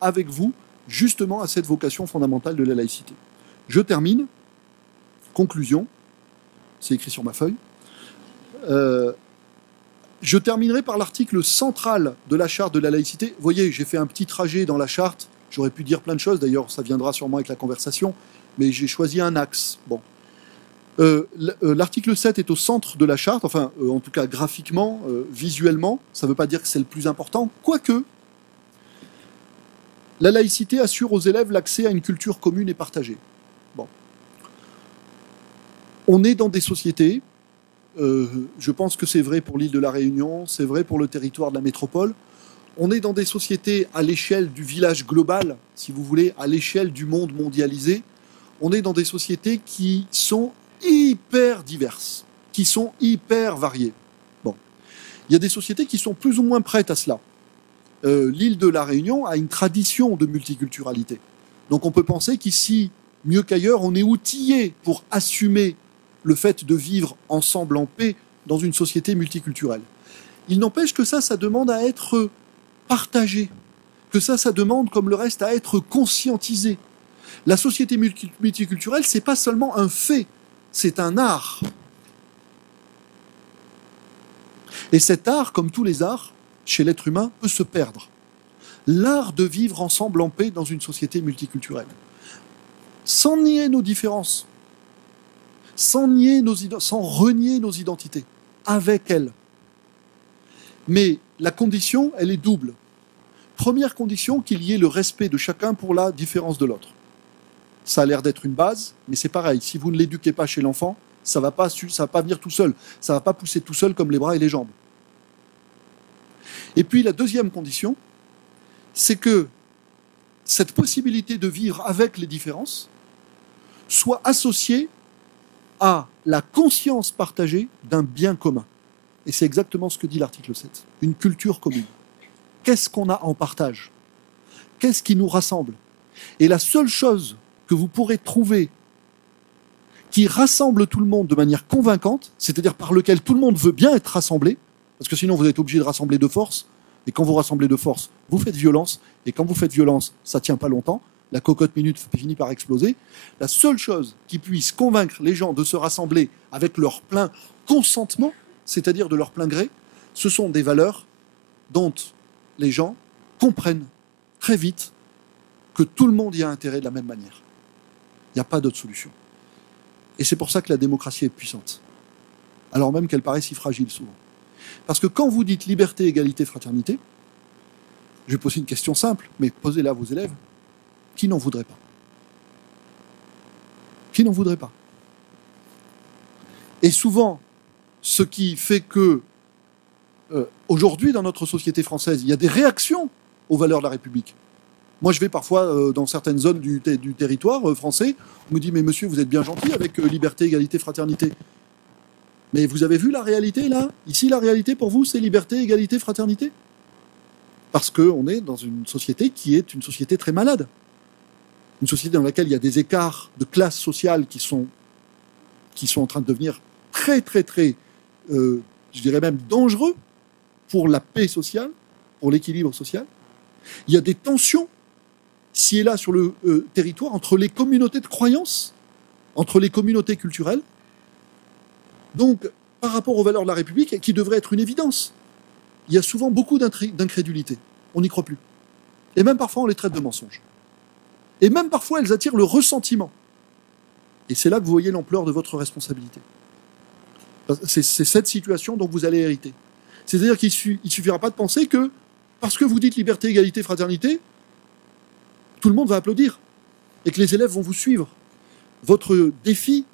avec vous, justement à cette vocation fondamentale de la laïcité. Je termine. Conclusion. C'est écrit sur ma feuille. Je terminerai par l'article central de la charte de la laïcité. Vous voyez, j'ai fait un petit trajet dans la charte. J'aurais pu dire plein de choses, d'ailleurs, ça viendra sûrement avec la conversation, mais j'ai choisi un axe. Bon. L'article 7 est au centre de la charte, enfin, en tout cas graphiquement, visuellement. Ça ne veut pas dire que c'est le plus important, quoique la laïcité assure aux élèves l'accès à une culture commune et partagée. Bon. On est dans des sociétés, je pense que c'est vrai pour l'île de la Réunion, c'est vrai pour le territoire de la métropole, on est dans des sociétés à l'échelle du village global, si vous voulez, à l'échelle du monde mondialisé, on est dans des sociétés qui sont hyper diverses, qui sont hyper variées. Bon. Il y a des sociétés qui sont plus ou moins prêtes à cela. L'île de la Réunion a une tradition de multiculturalité. Donc on peut penser qu'ici, mieux qu'ailleurs, on est outillé pour assumer le fait de vivre ensemble en paix dans une société multiculturelle. Il n'empêche que ça demande à être partagé, que ça demande, comme le reste, à être conscientisé. La société multiculturelle, c'est pas seulement un fait, c'est un art. Et cet art, comme tous les arts, chez l'être humain, peut se perdre. L'art de vivre ensemble en paix dans une société multiculturelle. Sans nier nos différences, sans renier nos identités, avec elles. Mais la condition, elle est double. Première condition, qu'il y ait le respect de chacun pour la différence de l'autre. Ça a l'air d'être une base, mais c'est pareil. Si vous ne l'éduquez pas chez l'enfant, Ça va pas venir tout seul. Ça va pas pousser tout seul comme les bras et les jambes. Et puis la deuxième condition, c'est que cette possibilité de vivre avec les différences soit associée à la conscience partagée d'un bien commun. Et c'est exactement ce que dit l'article 7. Une culture commune. Qu'est-ce qu'on a en partage? Qu'est-ce qui nous rassemble? Et la seule chose que vous pourrez trouver qui rassemble tout le monde de manière convaincante, c'est-à-dire par lequel tout le monde veut bien être rassemblé, parce que sinon vous êtes obligé de rassembler de force, et quand vous rassemblez de force, vous faites violence, et quand vous faites violence, ça ne tient pas longtemps, la cocotte minute finit par exploser. La seule chose qui puisse convaincre les gens de se rassembler avec leur plein consentement, c'est-à-dire de leur plein gré, ce sont des valeurs dont les gens comprennent très vite que tout le monde y a intérêt de la même manière. Il n'y a pas d'autre solution. Et c'est pour ça que la démocratie est puissante, alors même qu'elle paraît si fragile souvent. Parce que quand vous dites liberté, égalité, fraternité, je vais poser une question simple, mais posez-la à vos élèves, qui n'en voudrait pas? Qui n'en voudrait pas? Et souvent, ce qui fait que, aujourd'hui, dans notre société française, il y a des réactions aux valeurs de la République. Moi, je vais parfois dans certaines zones du territoire français, on me dit « Mais monsieur, vous êtes bien gentil avec liberté, égalité, fraternité. » Mais vous avez vu la réalité, là? Ici, la réalité, pour vous, c'est liberté, égalité, fraternité? Parce qu'on est dans une société qui est une société très malade. Une société dans laquelle il y a des écarts de classe sociale qui sont en train de devenir très, très, très, je dirais même dangereux pour la paix sociale, pour l'équilibre social. Il y a des tensions, ci et là, sur le territoire, entre les communautés de croyances, entre les communautés culturelles. Donc, par rapport aux valeurs de la République, qui devraient être une évidence, il y a souvent beaucoup d'incrédulité. On n'y croit plus. Et même parfois, on les traite de mensonges. Et même parfois, elles attirent le ressentiment. Et c'est là que vous voyez l'ampleur de votre responsabilité. C'est cette situation dont vous allez hériter. C'est-à-dire qu'il ne suffira pas de penser que, parce que vous dites liberté, égalité, fraternité, tout le monde va applaudir et que les élèves vont vous suivre. Votre défi,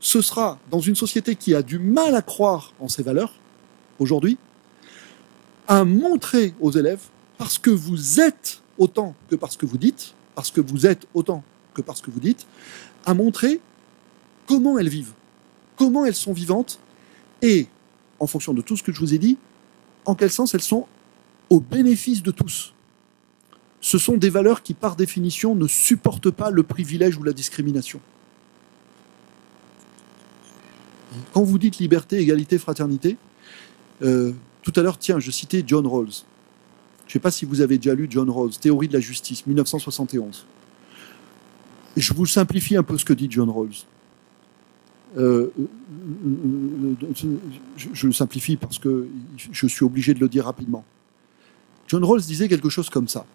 ce sera, dans une société qui a du mal à croire en ces valeurs, aujourd'hui, à montrer aux élèves, parce que vous êtes autant que parce que vous dites, parce que vous êtes autant que parce que vous dites, à montrer comment elles vivent, comment elles sont vivantes, et, en fonction de tout ce que je vous ai dit, en quel sens elles sont au bénéfice de tous. Ce sont des valeurs qui, par définition, ne supportent pas le privilège ou la discrimination. Quand vous dites liberté, égalité, fraternité, tout à l'heure, tiens, je citais John Rawls. Je ne sais pas si vous avez déjà lu John Rawls, Théorie de la justice, 1971. Je vous simplifie un peu ce que dit John Rawls. Je le simplifie parce que je suis obligé de le dire rapidement. John Rawls disait quelque chose comme ça.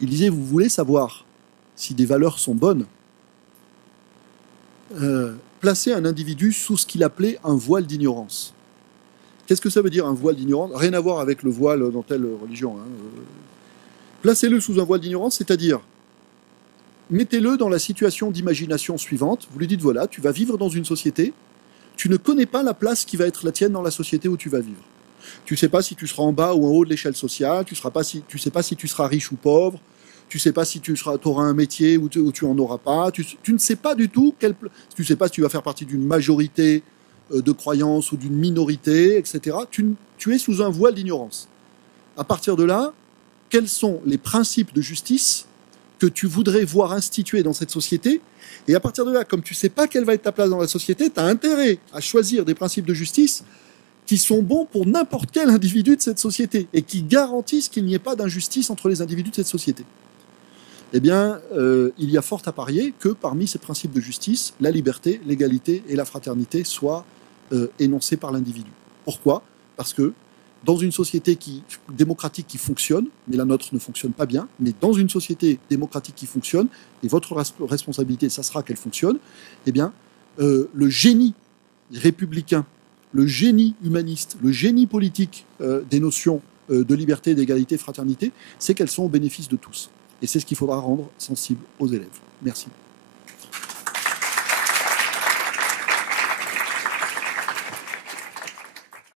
Il disait, vous voulez savoir si des valeurs sont bonnes, placez un individu sous ce qu'il appelait un voile d'ignorance. Qu'est-ce que ça veut dire un voile d'ignorance? Rien à voir avec le voile dans telle religion. Placez-le sous un voile d'ignorance, c'est-à-dire mettez-le dans la situation d'imagination suivante. Vous lui dites, voilà, tu vas vivre dans une société, tu ne connais pas la place qui va être la tienne dans la société où tu vas vivre. Tu ne sais pas si tu seras en bas ou en haut de l'échelle sociale, tu ne sais pas si tu seras riche ou pauvre, tu ne sais pas si tu auras un métier ou tu n'en auras pas, tu ne sais pas du tout, tu ne sais pas si tu vas faire partie d'une majorité de croyances ou d'une minorité, etc. Tu es sous un voile d'ignorance. À partir de là, quels sont les principes de justice que tu voudrais voir institués dans cette société? Et à partir de là, comme tu ne sais pas quelle va être ta place dans la société, tu as intérêt à choisir des principes de justice qui sont bons pour n'importe quel individu de cette société et qui garantissent qu'il n'y ait pas d'injustice entre les individus de cette société. Eh bien, il y a fort à parier que parmi ces principes de justice, la liberté, l'égalité et la fraternité soient énoncés par l'individu. Pourquoi? Parce que dans une société démocratique qui fonctionne, mais la nôtre ne fonctionne pas bien, mais dans une société démocratique qui fonctionne, et votre responsabilité, ça sera qu'elle fonctionne, eh bien, le génie républicain, le génie humaniste, le génie politique des notions de liberté, d'égalité, de fraternité, c'est qu'elles sont au bénéfice de tous. Et c'est ce qu'il faudra rendre sensible aux élèves. Merci.